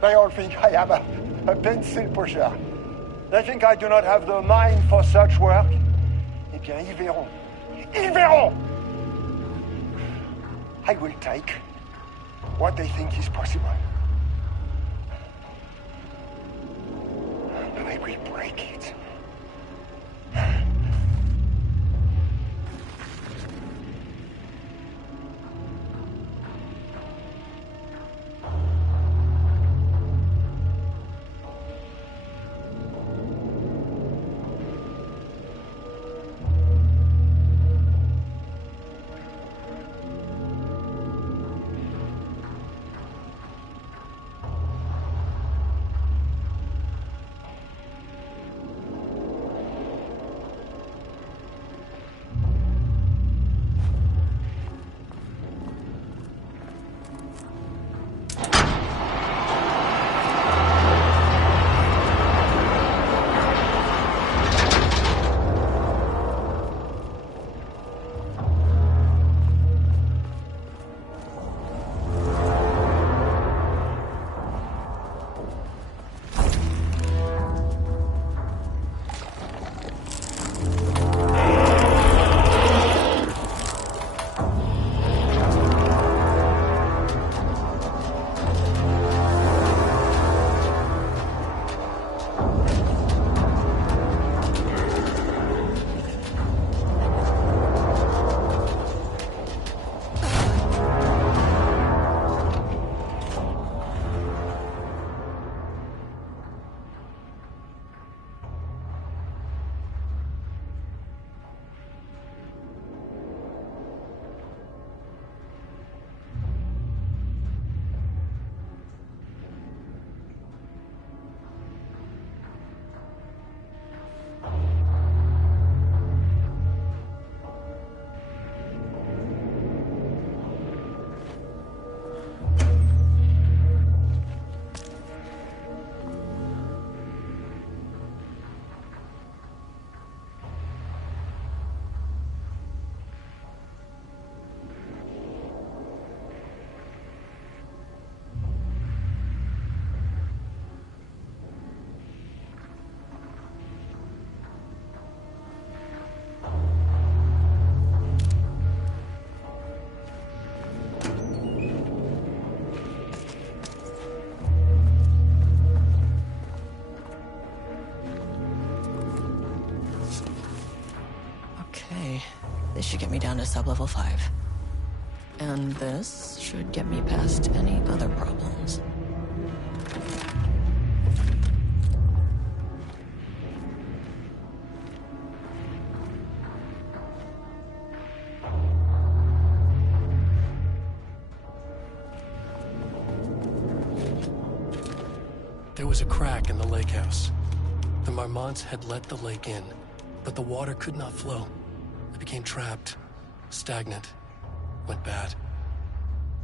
They all think I am a pencil pusher. They think I do not have the mind for such work. Eh bien, ils verront. Ils verront! I will take what they think is possible. And I will break it. Okay, this should get me down to sub-level 5. And this should get me past any other problems. There was a crack in the lake house. The Marmonts had let the lake in, but the water could not flow. It became trapped, stagnant, went bad.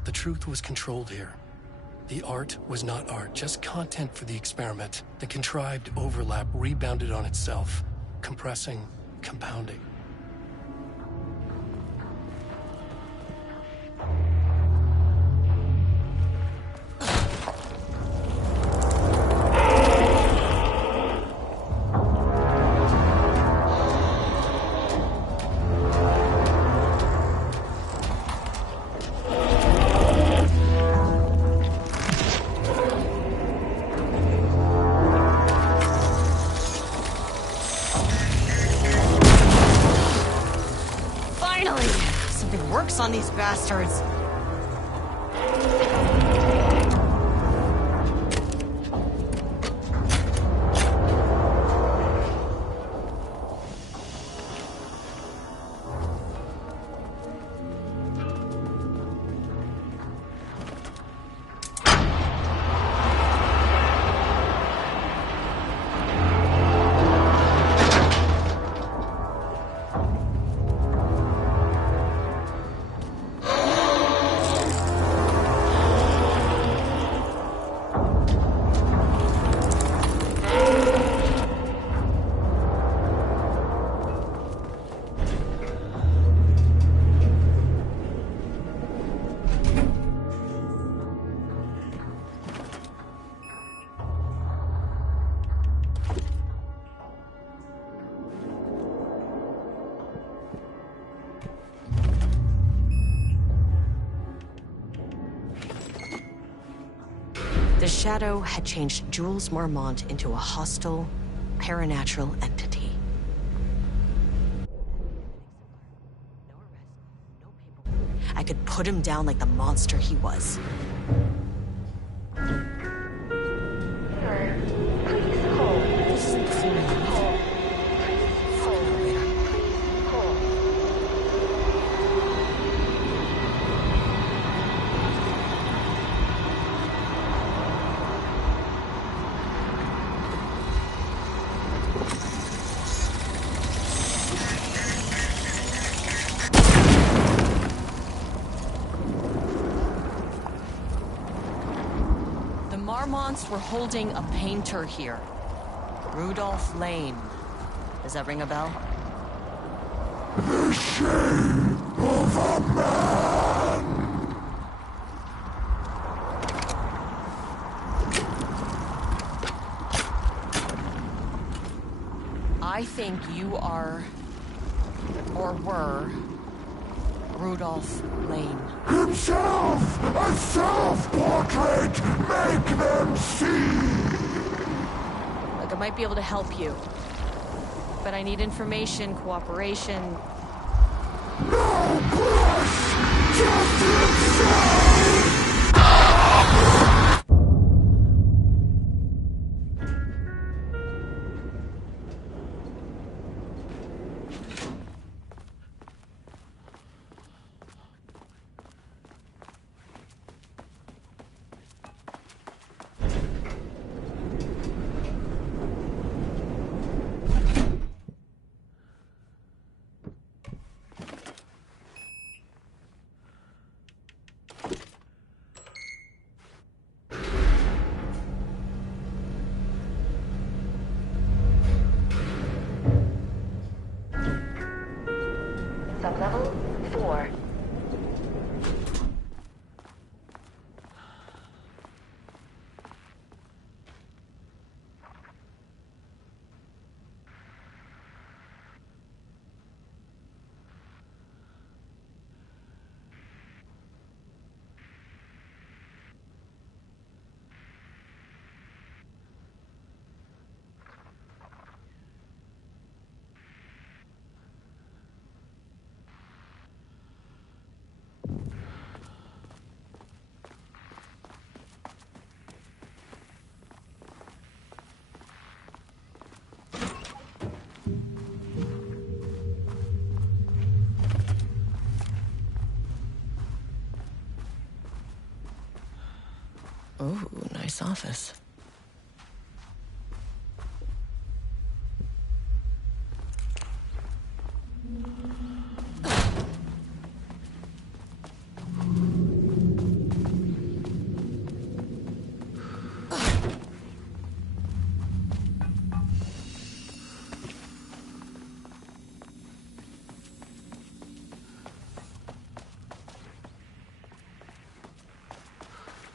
The truth was controlled here. The art was not art, just content for the experiment. The contrived overlap rebounded on itself, compressing, compounding. On these bastards. The Shadow had changed Jules Marmont into a hostile, paranatural entity. I could put him down like the monster he was. Marmonts were holding a painter here. Rudolph Lane. Does that ring a bell? The shame of a man! I think you are, or were, Rudolph Lane. Himself! A self-portrait! Make them see! Look, I might be able to help you. But I need information, cooperation. No push! Just inside! Sublevel 4. this office.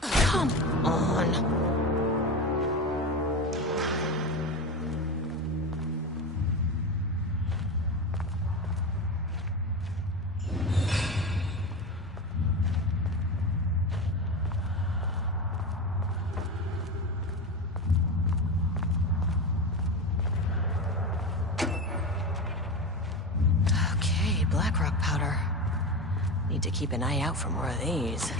Come on. Okay, Blackrock powder. Need to keep an eye out for more of these.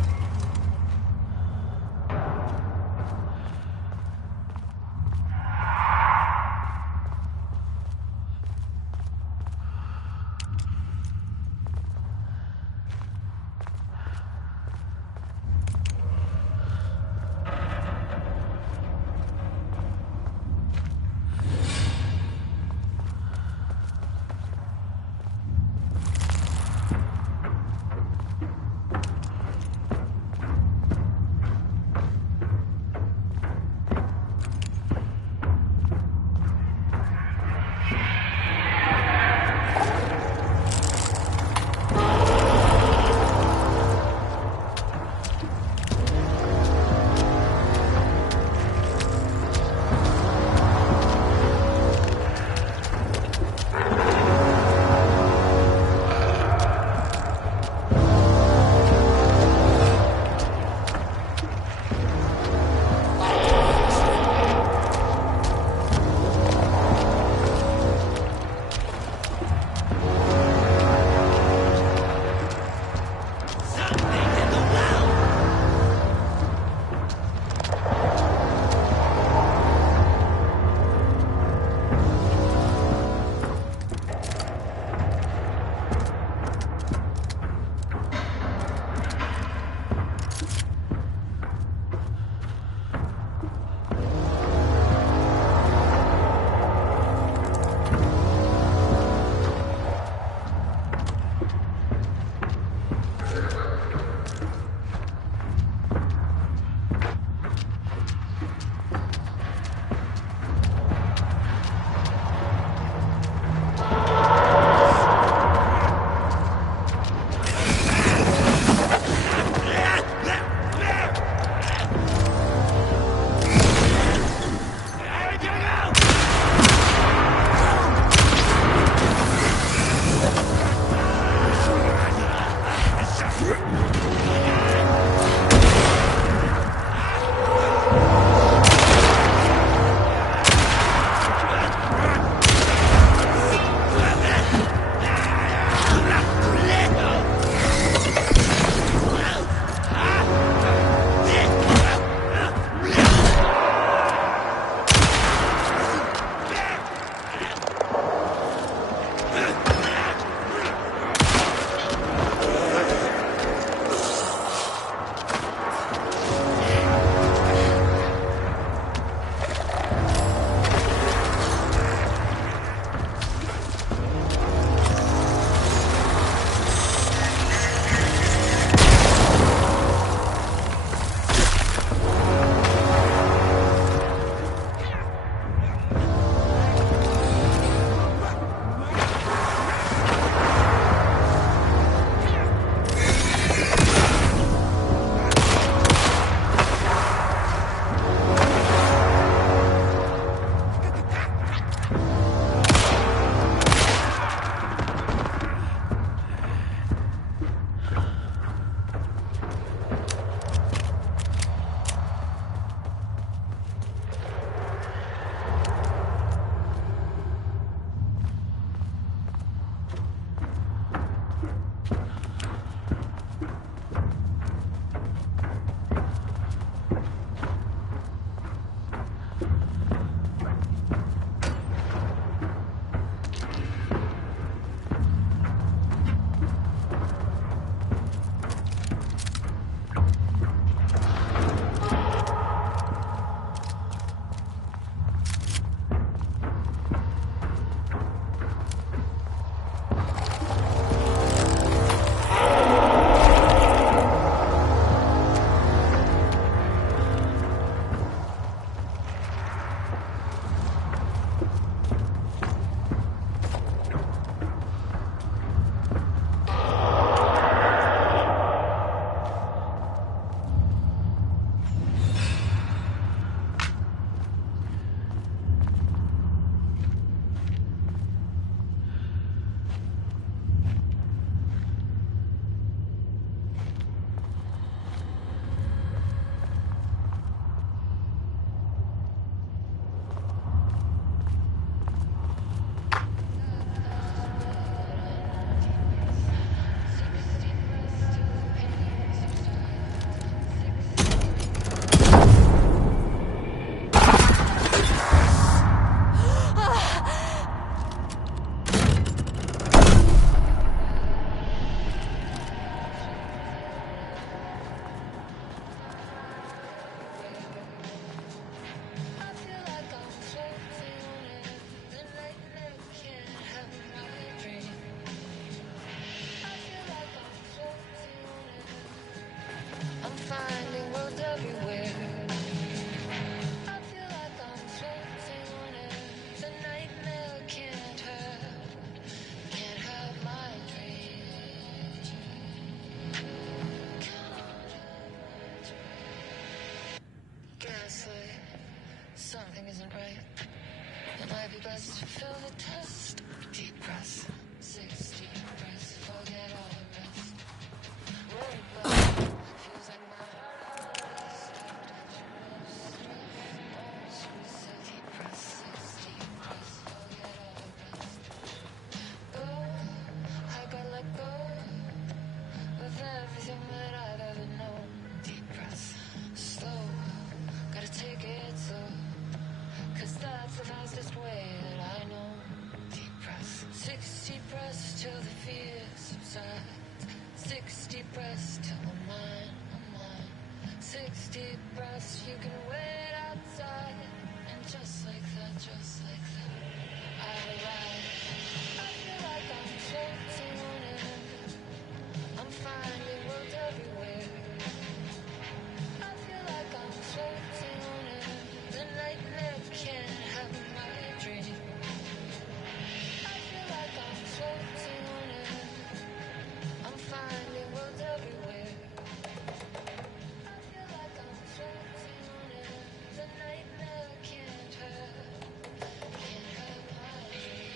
rest till I'm mine. 60 breaths, you can wait outside. And just like that, I arrive. I feel like I'm floating on air. I'm finding worlds everywhere. I feel like I'm floating on air. The nightmare can't have my dream. I feel like I'm floating on air. I'm finding worlds everywhere. I feel like I'm floating on air. The nightmare can't have my dream.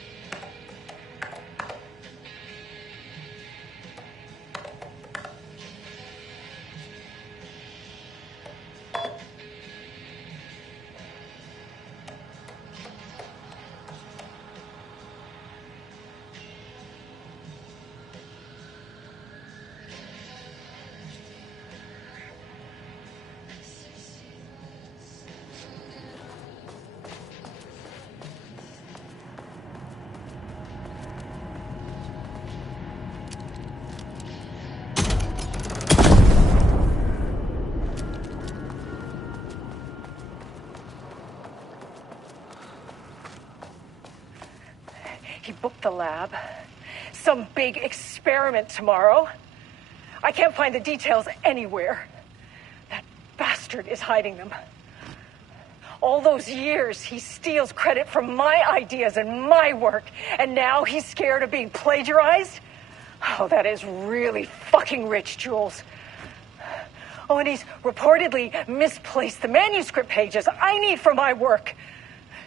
He booked the lab. Some big experiment tomorrow. I can't find the details anywhere. That bastard is hiding them. All those years, he steals credit for my ideas and my work, and now he's scared of being plagiarized? Oh, that is really fucking rich, Jules. Oh, and he's reportedly misplaced the manuscript pages I need for my work.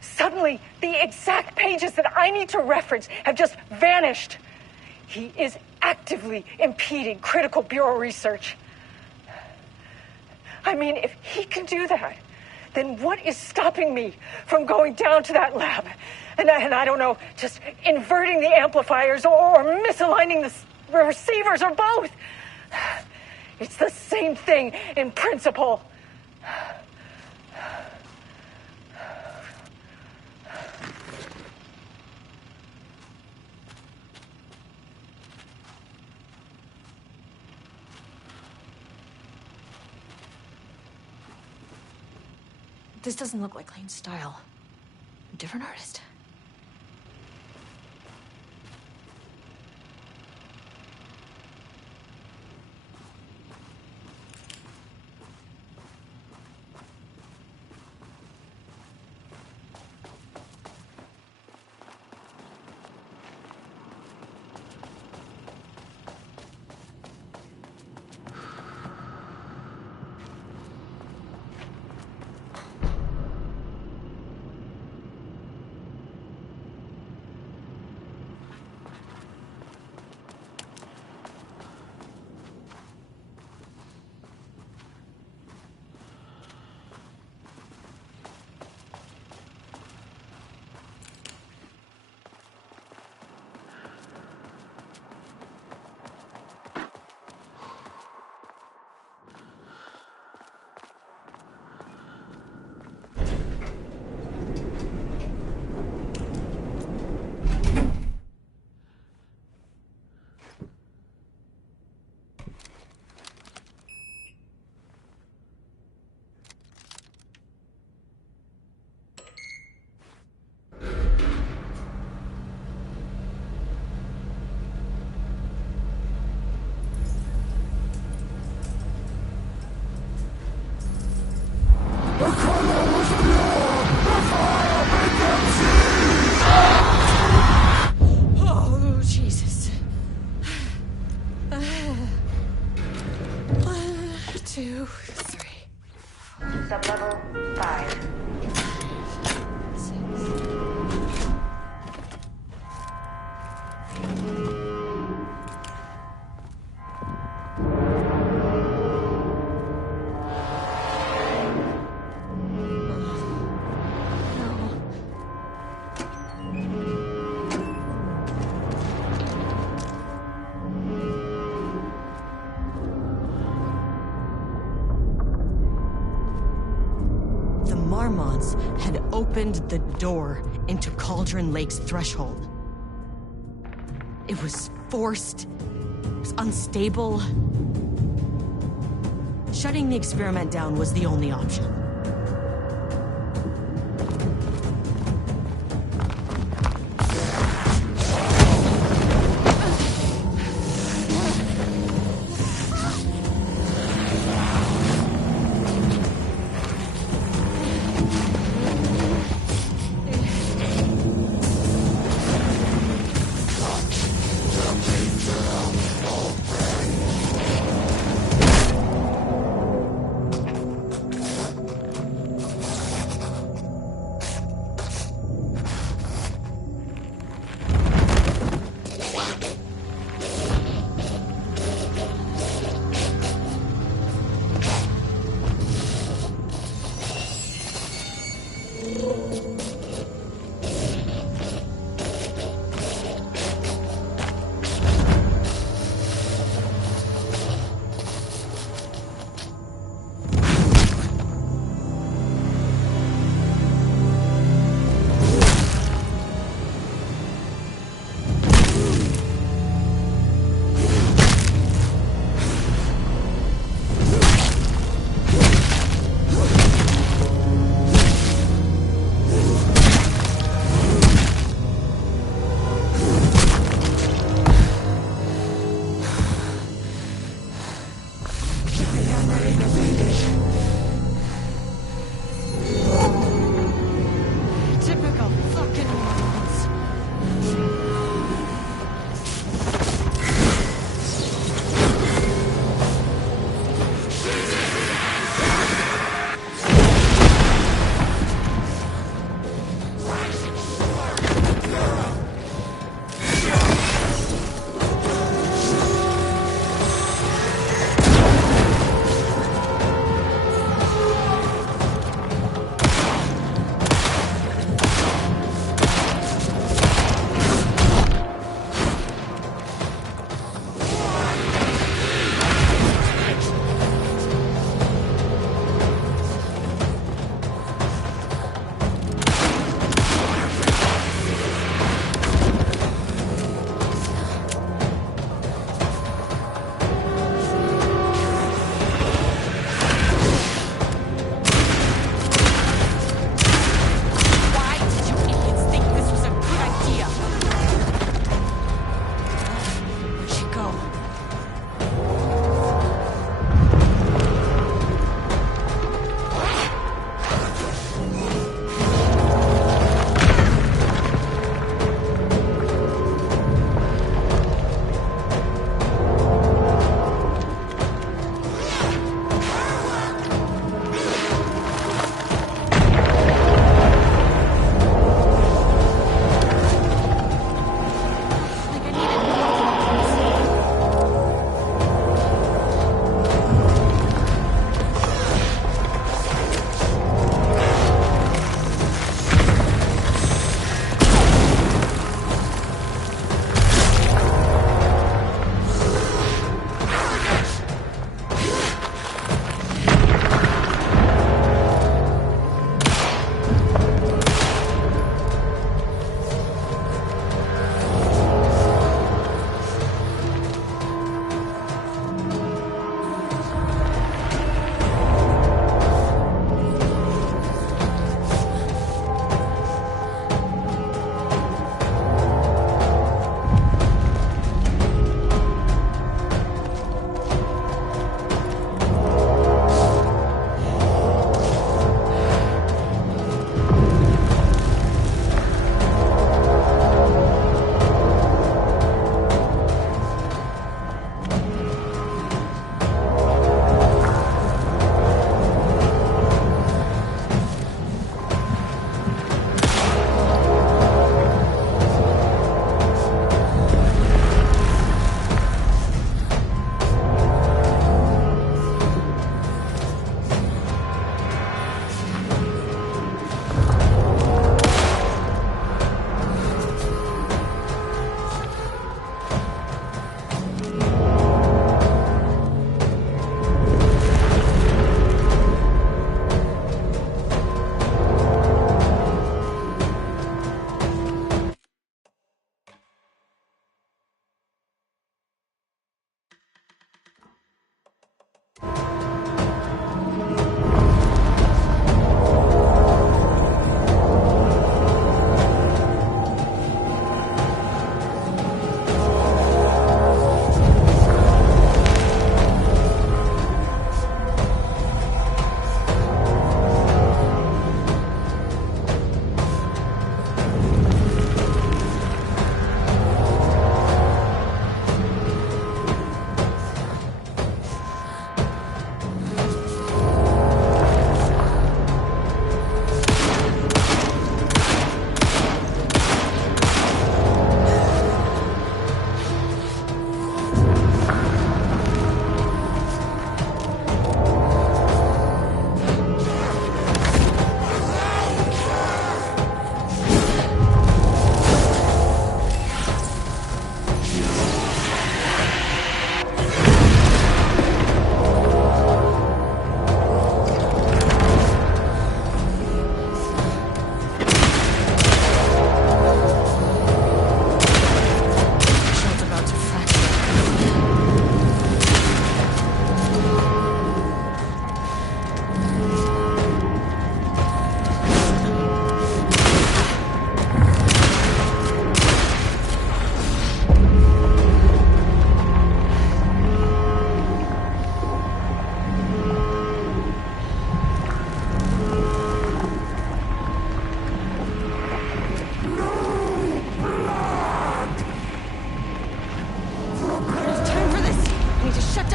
Suddenly, the exact pages that I need to reference have just vanished. He is actively impeding critical bureau research. I mean, if he can do that, then what is stopping me from going down to that lab? And I don't know, just inverting the amplifiers or misaligning the receivers or both. It's the same thing in principle. This doesn't look like Lane's style. A different artist. Oh, Jesus. 1, 2, 3. Sublevel 5. 6. Marmonts had opened the door into Cauldron Lake's threshold. It was forced, it was unstable, Shutting the experiment down was the only option.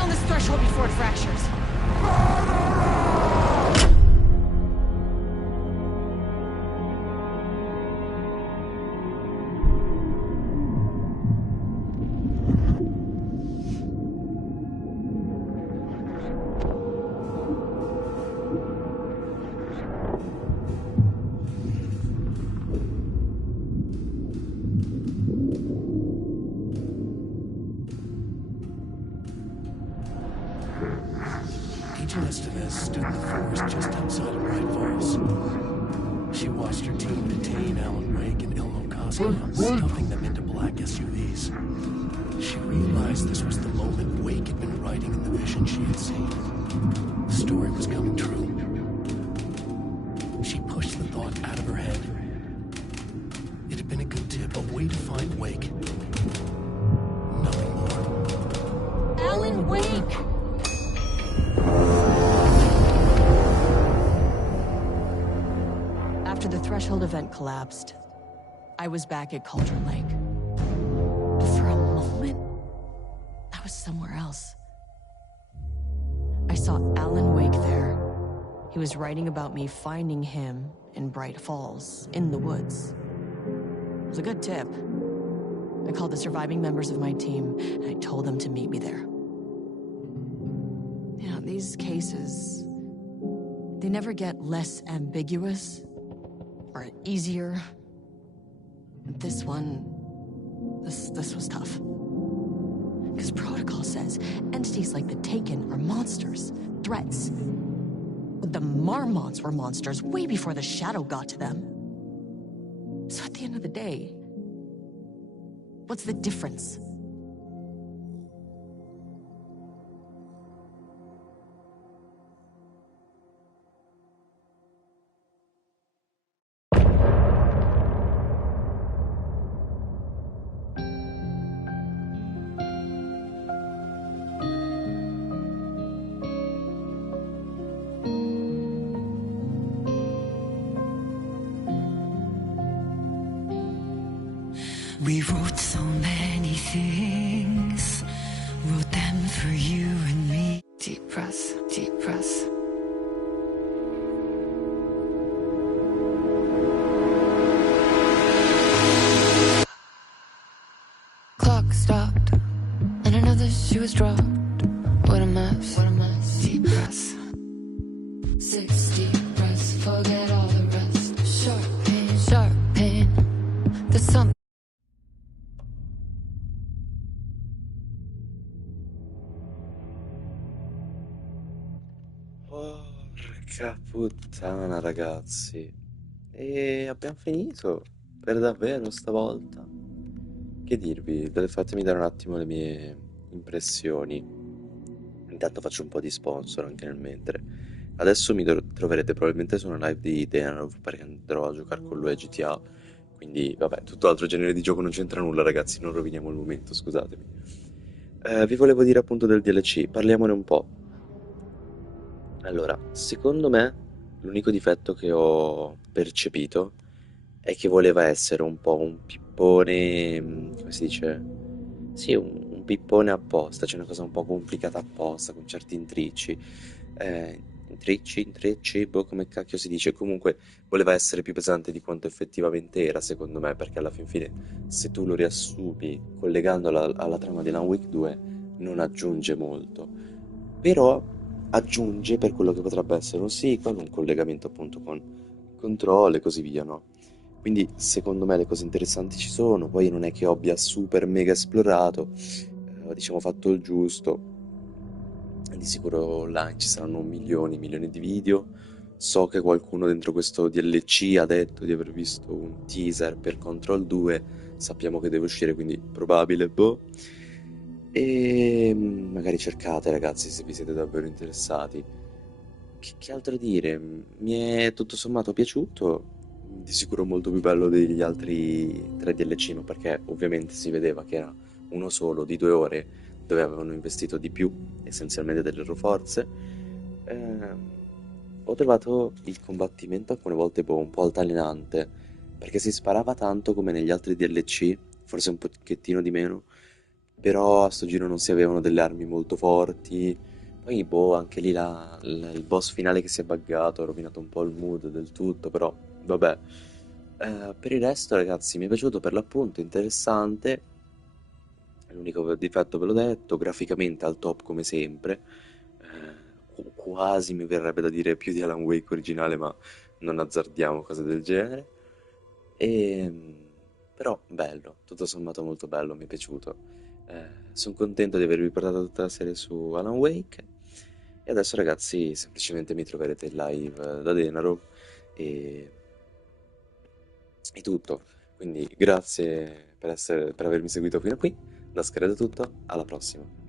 down this threshold before it fractures. Agent Estevez stood in the forest just outside of Bright Falls. She watched her team detain Alan Wake and Elmo Koskinen, stuffing them into black SUVs. She realized this was the moment Wake had been writing in the vision she had seen. The story was coming true. She pushed the thought out of her head. It had been a good tip, a way to find Wake. Nothing more. Alan Wake! After the Threshold event collapsed, I was back at Cauldron Lake. But for a moment, I was somewhere else. I saw Alan Wake there. He was writing about me finding him in Bright Falls, in the woods. It was a good tip. I called the surviving members of my team, and I told them to meet me there. You know, these cases, they never get less ambiguous or easier. This one, this was tough. Because protocol says entities like the Taken are monsters, threats. But the Marmots were monsters way before the Shadow got to them. So at the end of the day, what's the difference? We wrote so many things, wrote them for you and me. Deep breaths, deep breaths. Clock stopped, and another shoe was dropped. What a mess, what a mess. Deep breaths. 6 deep breaths, forget all the rest. Sharp pain, there's something. Porca puttana, ragazzi. E abbiamo finito. Per davvero stavolta. Che dirvi? Fatemi dare un attimo le mie impressioni. Intanto faccio un po' di sponsor anche nel mentre. Adesso mi troverete probabilmente su una live di Denarov perché andrò a giocare con lui a GTA. Quindi, vabbè, tutto altro genere di gioco non c'entra nulla, ragazzi. Non roviniamo il momento, scusatemi. Vi volevo dire appunto del DLC. Parliamone un po'. Allora, secondo me l'unico difetto che ho percepito è che voleva essere un po' un pippone, come si dice? Sì, un pippone apposta, cioè una cosa un po' complicata apposta, con certi intricci, boh, come cacchio si dice. Comunque voleva essere più pesante di quanto effettivamente era, secondo me, perché alla fin fine, se tu lo riassumi collegandolo alla trama di Alan Wake 2, non aggiunge molto. Però aggiunge per quello che potrebbe essere un sequel, un collegamento appunto con Control e così via, no? Quindi secondo me le cose interessanti ci sono, poi non è che abbia super mega esplorato, diciamo fatto il giusto, di sicuro online ci saranno milioni di video, so che qualcuno dentro questo DLC ha detto di aver visto un teaser per Control 2, sappiamo che deve uscire, quindi probabile, boh. E magari cercate, ragazzi, se vi siete davvero interessati. Che altro dire? Mi è tutto sommato piaciuto, di sicuro molto più bello degli altri 3 DLC, ma perché ovviamente si vedeva che era uno solo di 2 ore dove avevano investito di più, essenzialmente delle loro forze. Ho trovato il combattimento alcune volte un po' altalenante, perché si sparava tanto come negli altri DLC, forse un pochettino di meno, però a sto giro non si avevano delle armi molto forti. Poi, boh, anche lì il boss finale che si è buggato ha rovinato un po' il mood del tutto, però vabbè. Per il resto, ragazzi, mi è piaciuto per l'appunto, interessante. L'unico difetto ve l'ho detto, graficamente al top come sempre. Quasi mi verrebbe da dire più di Alan Wake originale, ma non azzardiamo cose del genere. E, però bello, tutto sommato molto bello, mi è piaciuto. Sono contento di avervi portato tutta la serie su Alan Wake. E adesso, ragazzi, semplicemente mi troverete in live da Denaro e, e tutto. Quindi grazie per avermi seguito fino a qui. Da Scheda è tutto, alla prossima.